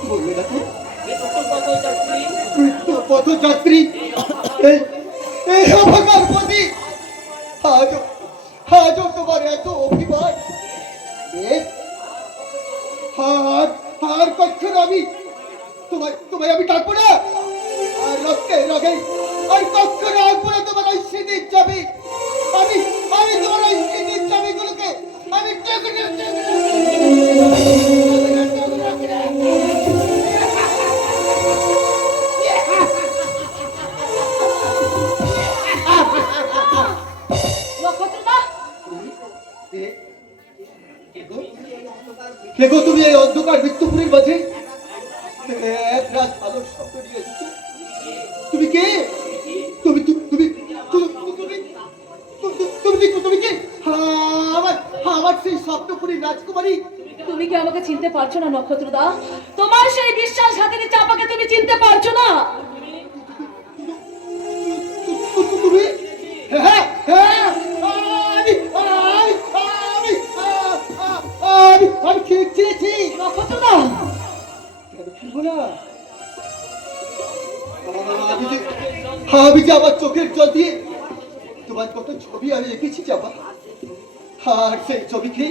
বলবে না তো মৃত্যু পথযাত্রী এই অভাগার প্রতি আজও তোমার এত অভিমান। আর কখন আমি তোমায় আমি ডাকবো না, আর রক্তে রগে আর কখন আসবো না তোমার ওই স্মৃতির ছবি। আমি তোমার ওই স্মৃতির ছবিগুলোকে আমি কে গো তুমি এই অন্ধকার মৃত্যুপুরীর মাঝে এক রাত আলোর স্বপ্ন নিয়ে এসেছো? তুমি কে? তুমি তুমি তুমি তুমি তুমি তুমি তুমি কে? আমার আমার সেই স্বপ্নপুরী রাজকুমারী। তুমি কি আমাকে চিনতে পারছো না নক্ষত্রদা? তোমার সেই বিশ্বাস হাতিনী চাপাকে তুমি চিনতে পারছো না? তুমি হ্যাঁ হ্যাঁ আমি ঠিক চিনেছি। নক্ষত্রদা, কেন ফিরবো না? আমি যে আমার চোখের জল দিয়ে তোমার কত ছবি আমি এঁকেছি চাপা, আর সেই ছবিকে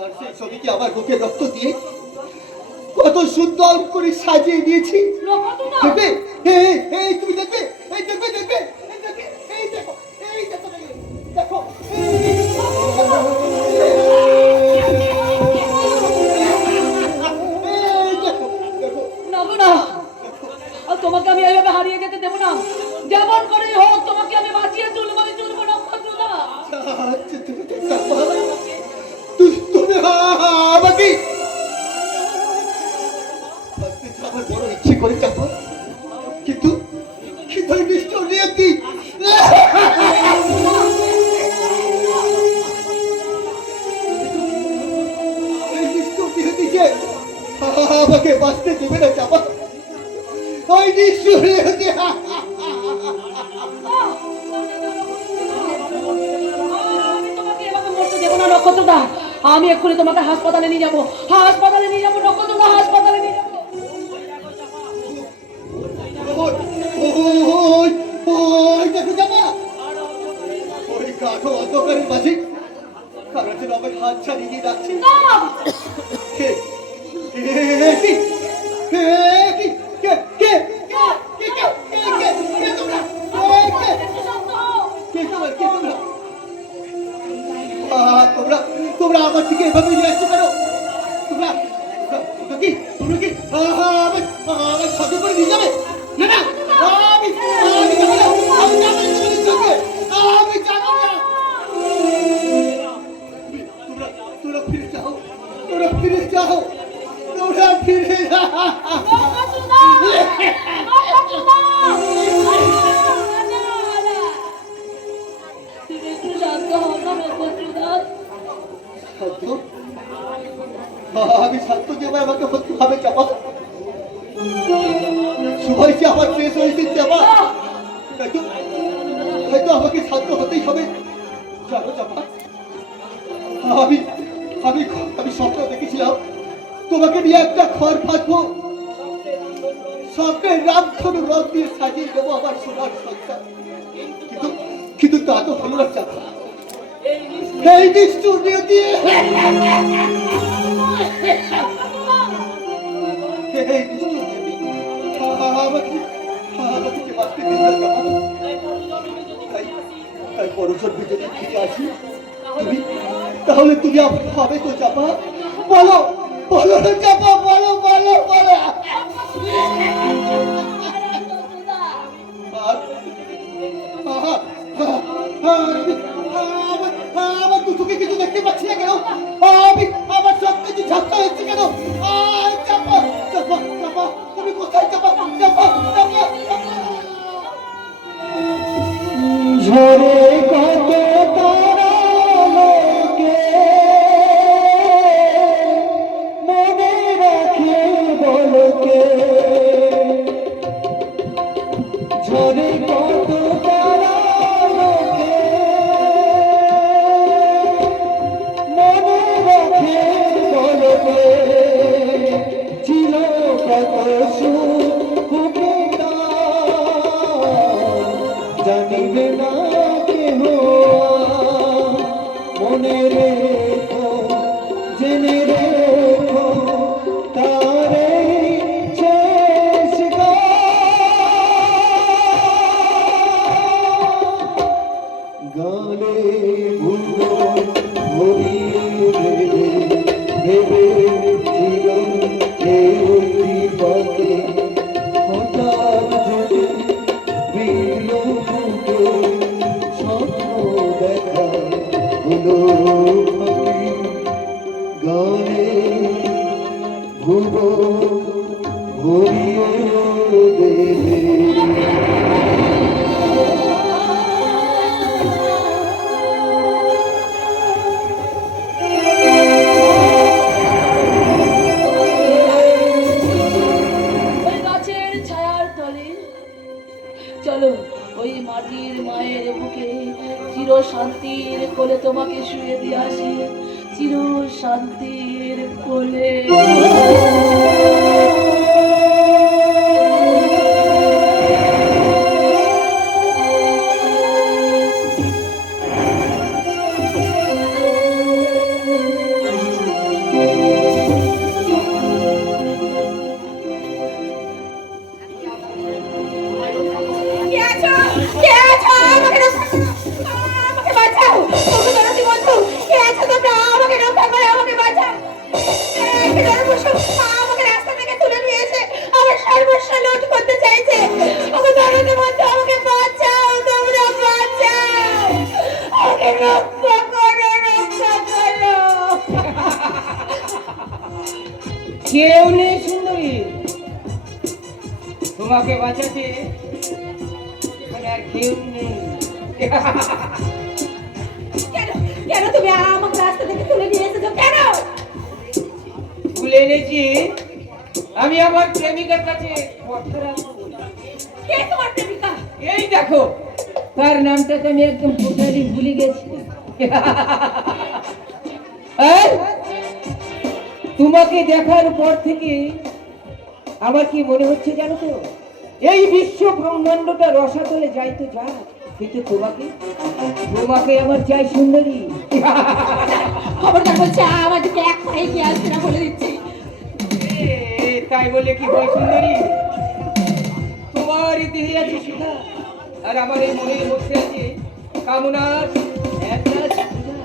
আর সেই ছবিকে আমার বুকে রক্ত দিয়ে কত সুন্দর করে সাজিয়ে দিয়েছি। নক্ষত্রদা, দেখবে এই তুমি দেখবে, এই দেখবে দেখবে এই দেখবে, এই দেখো এই দেখো দেখো না, আর তোমাকে আমি এইভাবে হারিয়ে যেতে দেবো না। যেমন করে হোক তোমাকে আমি বাঁচিয়ে তুলবো নক্ষত্রদা। তুমি আমাকে আমার বড় ইচ্ছে করে চাপা, কিন্তু কিন্তু নিষ্ঠুর নিয়তি আমাকে বাঁচতে দেবে না চাপা। ওই নিষ্ঠুর নিয়তি আমি তোমাকে এভাবে মরতে দেবো না নক্ষত্রদা। আমি এক্ষুনি তোমাকে হাসপাতালে নিয়ে যাবো, হাসপাতালে নিয়ে যাবো নক্ষত্রদা, হাসপাতালে নিয়ে যাবো। দেখো চাপা, ওই কাঠো অন্ধকারের মাঝে কারণ যেন আমার হাত ছাড়িয়ে দিয়ে যাচ্ছে। না, তোমরা আমার দিকে এভাবে নিয়ে আসছো কেন? তোমরা কি তোমরা কি আমার সাথে করে নিয়ে যাবে? না না, আমি যাবো না, আমি যাবো না তোমাদের সঙ্গে, আমি যাবো না। তোমরা ফিরে যাও, তোমরা ফিরে যাও, তোমরা ফিরে যাও। তুমি একটু শান্ত হও না নক্ষত্রদা। আমি শান্ত যাবো, আমাকে হতে হবে চাপা। সবাই যে আমার শেষ হয়েছে চাপা, হয়তো আমাকে শান্ত হতেই হবে। জানো চাপা, আমি আমি আমি স্বপ্ন দেখেছিলাম তোমাকে নিয়ে একটা ঘর ফাঁকবো, স্বপ্নের রামধনু রং দিয়ে সাজিয়ে দেবো আমার সোনার সংসার, কিন্তু কিন্তু তা তো হলো না চাপা। এই নিষ্ঠুর নিয়তি আমাকে যে বাঁচতে দিন না চাপা। তাই পরশর যদি ফিরে আসি তাহলে তুমি হবে তো চাপা? বলো বলো না চাপা, বলো বলো বলো। আমার দুটোকে কিছু দেখতে পাচ্ছি না কেন? আমি আমার সব কিছু ঝাপটা হচ্ছে কেন? চাপা চাপা চাপা, তুমি কোথায় চাপা? চাপা চাপা ঝরে কত তারা লোকে মনে রাখে বলকে, ঝরে কত তারা লোকে মনে রাখে বলকে, ছিল কত সুখ জানিবে না কেহ, মনে রেখো জেনে রেখো তারে শেষ গানে ভুলো ভরিয়ে ভেবে ভেবে জীবন এই পথে হঠাৎ যদি চলো ওই মাটির মায়ের বুকে চির শান্তির কোলে তোমাকে শুয়ে দিয়ে আসি, চির শান্তির কোলে। কে আছো? কে আছো? আমাকে রক্ষা করো। আমাকে বাঁচাও। ওগো দরদি বন্ধু, কে আছো তোমরা? আমাকে রক্ষা করো, আমাকে বাঁচাও। কে ধর্মস্ব আমাকে রাস্তা থেকে তুলে নিয়েছে, আমার সর্বস্ব লুট করতে চাইছে। ওগো দরদি বন্ধু, আমাকে বাঁচাও, তোমরা বাঁচাও। আমাকে রক্ষা করো, রক্ষা করো। কেউ নেই সুন্দরী, তোমাকে বাঁচাতে এখানে আর কেউ নেই। কেন কেন তুমি আমাকে রাস্তা থেকে তুলে নিয়ে এসেছো? কেন? তুলে এনেছি আমি আমার প্রেমিকার কাছে কথা রাখবো বলে। কে তোমার প্রেমিকা? এই দেখো, তার নামটা তো আমি একদম টোটালি ভুলে গেছি। এই, তোমাকে দেখার পর থেকে আমার কি মনে হচ্ছে জানো তো, এই বিশ্ব ব্রহ্মাণ্ডটা রসাতলে যাই তো যা, কিন্তু তোমাকে তোমাকে আমার চাই সুন্দরী। খবরদার বলছে আমাদেরকে এক পায়ে কি আসবে না বলে দিচ্ছি। তাই বলে কি হয় সুন্দরী? তোমার দেহে আছে সুধা, আর আমার এই মনের মধ্যে আছে কামনার একটা ক্ষুধা।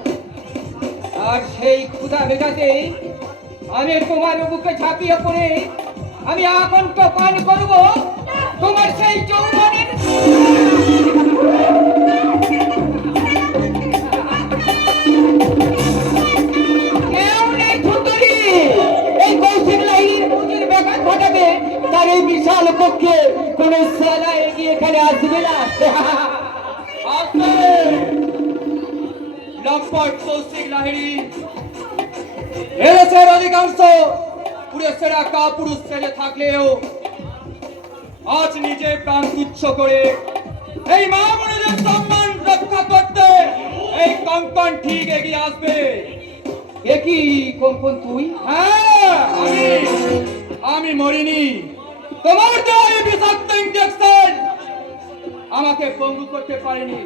আর সেই ক্ষুধা মেটাতে আমি তোমার বুকে ঝাঁপিয়ে পড়ে আমি আকণ্ঠ পান করব তোমার সেই যৌবনের। কেউ নেই সুন্দরী, এই কৌশিক লাইনের বুঝির ব্যাঘাত ঘটাবে তার এই বিশাল কক্ষে কোন সেনা এগিয়ে এখানে আসবে না। আসবে লম্পট কৌশিক লাহিড়ী, এদেশের অধিকাংশ পুরুষেরা কাপুরুষ ছেড়ে থাকলেও আজ নিজে প্রাণ তুচ্ছ করে এই মা বোনেদের সম্মান রক্ষা করতে এই কঙ্কন ঠিক এগিয়ে আসবে। একই কঙ্কন তুই? হ্যাঁ, আমি মরিনি। তোমার দেওয়া এই বিষাক্ত ইঞ্জেকশন আমাকে পঙ্গু করতে পারেনি।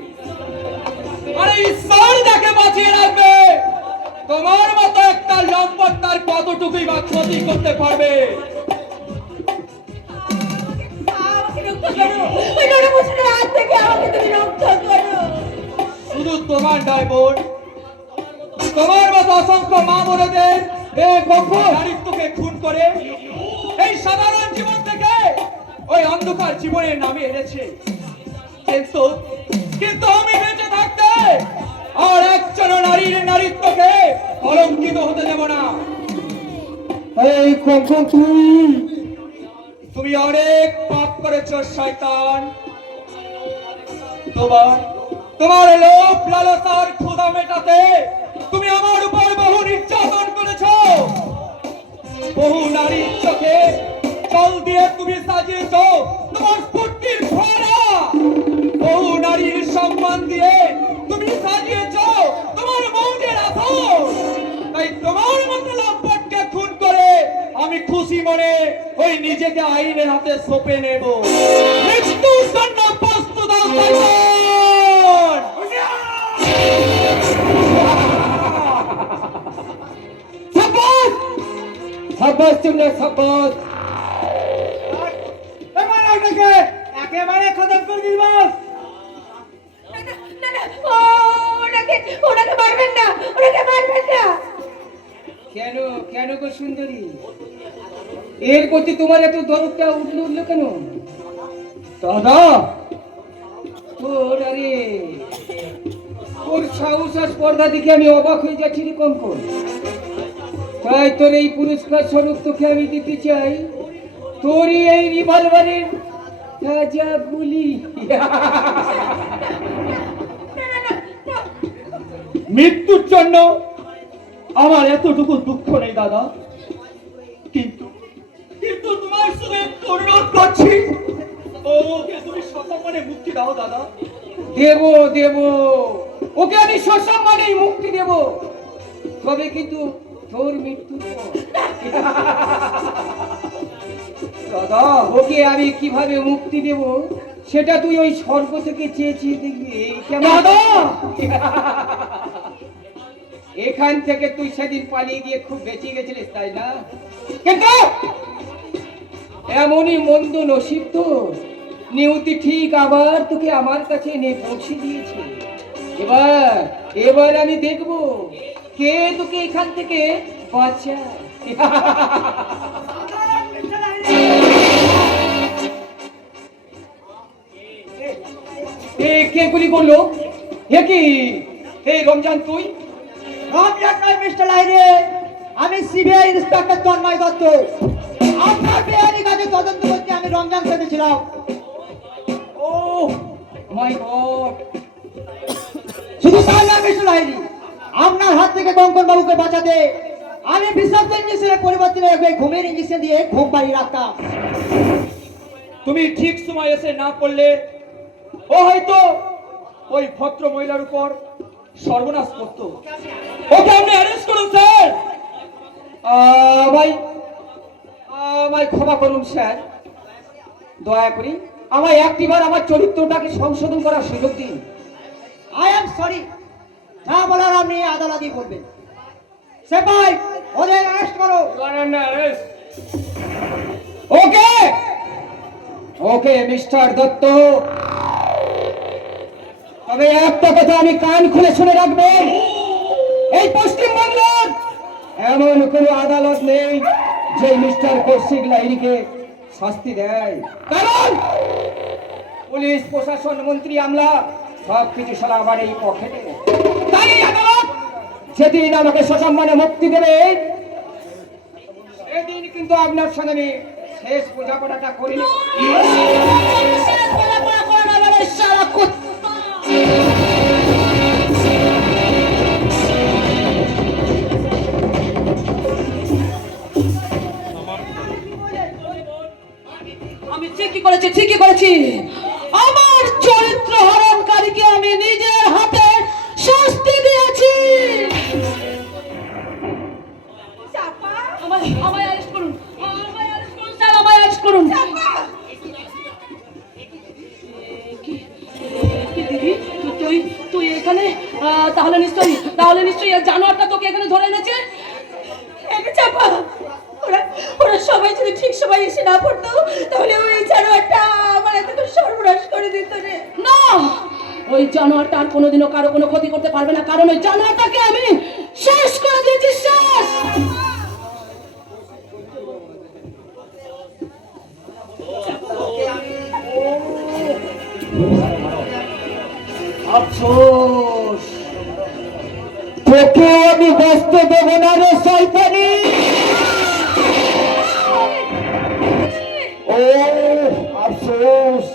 আরে ঈশ্বর যাকে বাঁচিয়ে রাখবে, তোমার মতো একটা লম্পট তার কতটুকুই বা ক্ষতি করতে পারবে? আমাকে রক্ষা করো, ওই নরমুসুরের হাত থেকে আমাকে তুমি রক্ষা করো। শুধু তোমার নয় বোন, তোমার মতো অসংখ্য মা বোনেদের এই কঠোর নারীত্বকে খুন করে এই সাধারণ জীবন থেকে ওই অন্ধকার জীবনের নামে এনেছে। কিন্তু কিন্তু আমি বেঁচে থাকতে আর একজন নারীর নারীত্বকে কলঙ্কিত হতে দেব না। এই কঙ্কন তুমি অনেক পাপ করেছো শয়তান। তোমার লোভ লালসার ক্ষুধা মেটাতে তুমি আমার উপর বহু নির্যাতন করেছো। বহু নারীর চোখে জল দিয়ে তুমি সাজিয়েছো তোমার স্ফূর্তির ফোয়ারা। বহু নারীর সম্মান দিয়ে তুমি সাজিয়েছো তোমার মৌনের আসর। তাই তোমার মতো লম্পটকে খুন করে আমি খুশি মনে ওই নিজেকে আইনের হাতে সঁপে নেব। মৃত্যুর জন্য প্রস্তুত হও শয়তান। সাবাস সাবাস তোমরা সাবাস। একেবারে খতম করে দিল বস। না, না, না, ওনাকে মারবেন না, ওনাকে মারবেন না। কেন কেন গো সুন্দরী, এর প্রতি তোমার এত দরদটা উঠলো কেন? দাদা, তোর আরে তোর সাহস আর স্পর্ধা দেখে আমি অবাক হয়ে যাচ্ছি রে কঙ্কন। তাই তোর এই পুরস্কার স্বরূপ তোকে আমি দিতে চাই তোরই এই রিভলভারের তাজা গুলি। মৃত্যুর জন্য আমার এতটুকু দুঃখ নেই দাদা, কিন্তু কিন্তু তোমার শুধু একটু অনুরোধ করছি, ও ওকে তুমি সসম্মানে মুক্তি দাও দাদা। দেব দেব, ওকে আমি সসম্মানেই মুক্তি দেব, তবে কিন্তু তোর মৃত্যু দাদা। ওকে আমি কিভাবে মুক্তি দেব সেটা তুই ওই স্বর্গ থেকে চেয়ে চেয়ে দেখবি কেমন। দাদা এখান থেকে তুই সেদিন পালিয়ে গিয়ে খুব বেঁচে গেছিলিস তাই না, কিন্তু এমনই মন্দ নসিব তো নিয়তি ঠিক আবার তোকে আমার কাছে এনে পৌঁছে দিয়েছে। এবার এবার আমি দেখবো কে তোকে এখান থেকে বাঁচায়। কে গুলি করলো? এ কি এই রমজান তুই? রমজান নয় মিস্টার লাইরে, আমি সিবিআই ইন্সপেক্টর তন্ময় দত্ত। আপনার বেআইনি কাজে তদন্ত করতে আমি রমজান পেয়েছিলাম। ও মাই গড! শুধু তাই না মিস্টার লাইরি, আপনার হাত থেকে কঙ্কন বাবুকে বাঁচাতে আমি বিষাক্ত ইঞ্জেকশনের পরিবর্তে ঘুমের ইঞ্জেকশন দিয়ে ঘুম পাড়িয়ে রাখতাম। তুমি ঠিক সময় এসে না করলে ও হয়তো ওই ভদ্র মহিলার উপর সর্বনাশ করত। ওকে আপনি অ্যারেস্ট করুন স্যার। ভাই আমায় ক্ষমা করুন স্যার, দয়া করি আমায় একটিবার আমার চরিত্রটাকে সংশোধন করার সুযোগ দিন। আই এম সরি, যা বলার আপনি আদালতে বলবেন। সেপাই ওদের অ্যারেস্ট করো। ওকে ওকে মিস্টার দত্ত, তবে একটা কথা আমি কান খুলে শুনে রাখবেন, এই পশ্চিমবঙ্গের এমন কোন আদালত নেই যে মিস্টার কৌশিক লাহিড়ীকে শাস্তি দেয়, কারণ পুলিশ প্রশাসন মন্ত্রী আমলা সবকিছু সারা আমার এই পকেটে। তাই এই আদালত যেদিন আমাকে সসম্মানে মুক্তি দেবে সেদিন কিন্তু আপনার সঙ্গে আমি শেষ বোঝাপড়াটা করি নেব। আমি ঠিকই করেছি। আমার চরিত্র হরণকারীকে আমি নিজের হাতে শাস্তি দিয়েছি। আমায় অ্যারেস্ট করুন, স্যার, আমায় অ্যারেস্ট করুন। কি দিদি, তুই এখানে? তাহলে নিশ্চয়ই জানোয়ারটা তোকে এখানে ধরে এনেছে। চাপা, ওরা সবাই যদি ঠিক সময় এসে না পড়তো তাহলে ওই জানোয়ারটা আমার এতটা সর্বনাশ করে দিত রে। না, ওই জানোয়ারটা আর কোনোদিনও কারো কোনো ক্ষতি করতে পারবে না, কারণ ওই জানোয়ারটাকে আমি শেষ করে দিয়েছি, শেষ। আফসোস, তোকে আমি বাঁচতে দেব না রে শয়তানি। ও আফসোস,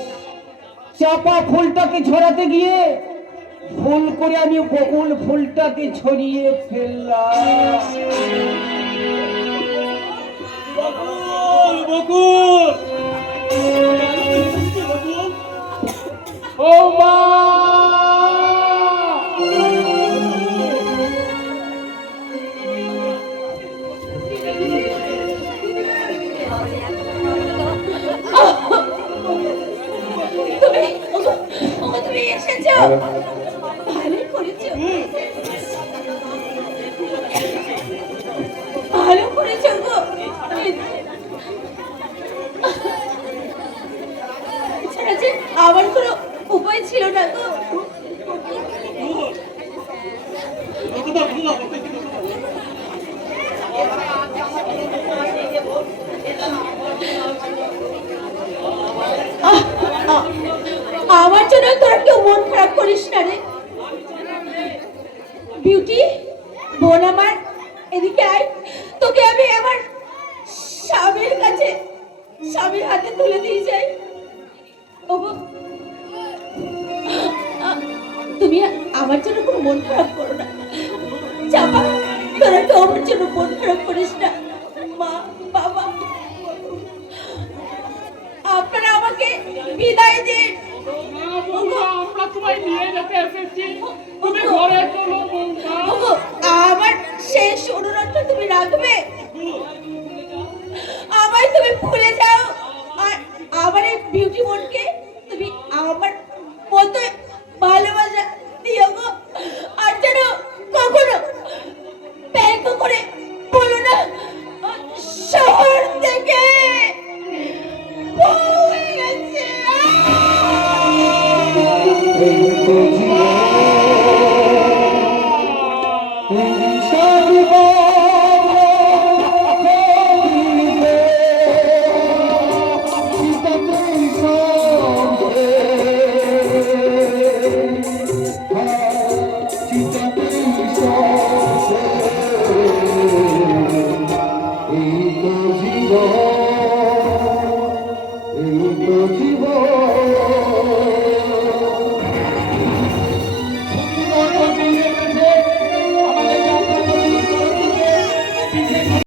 চাপা ফুলটাকে ঝরাতে গিয়ে ভুল করে আমি বকুল ফুলটাকে ছড়িয়ে ফেললাম। বকুল বকুল ও মা! তুমি এসেছো, ভালো করেছো, ভালো করেছো গো। ছাড়া যে আমার কোনো উপায় ছিল না গো। আমার জন্য তোরা কেউ মন খারাপ করিস না রে। বিউটি বোন আমার, এদিকে আয়, তোকে আমি আমার স্বামীর কাছে, স্বামীর হাতে তুলে দিয়ে যাই। ওগো, তুমি আমার জন্য কোনো মন খারাপ করো না। চাপা, তোরা তো আমার জন্য মন খারাপ করিস না। মা বাবা আপনারা আমাকে বিদায় দিন। আমরা তোমায় নিয়ে যেতে এসেছি, তুমি ঘরে চলো বৌমা। ওগো, আমার শেষ অনুরোধটা তুমি রাখবে? আমায় তুমি ভুলে যাও, আর আমার এই বিউটি বোনকে তুমি আমার মতো ভালোবাসা দিও গো। আর যেন কখনো ব্যঙ্গ করে বলো না শহর থেকে বউ হয়ে গেছে। এই বুঝি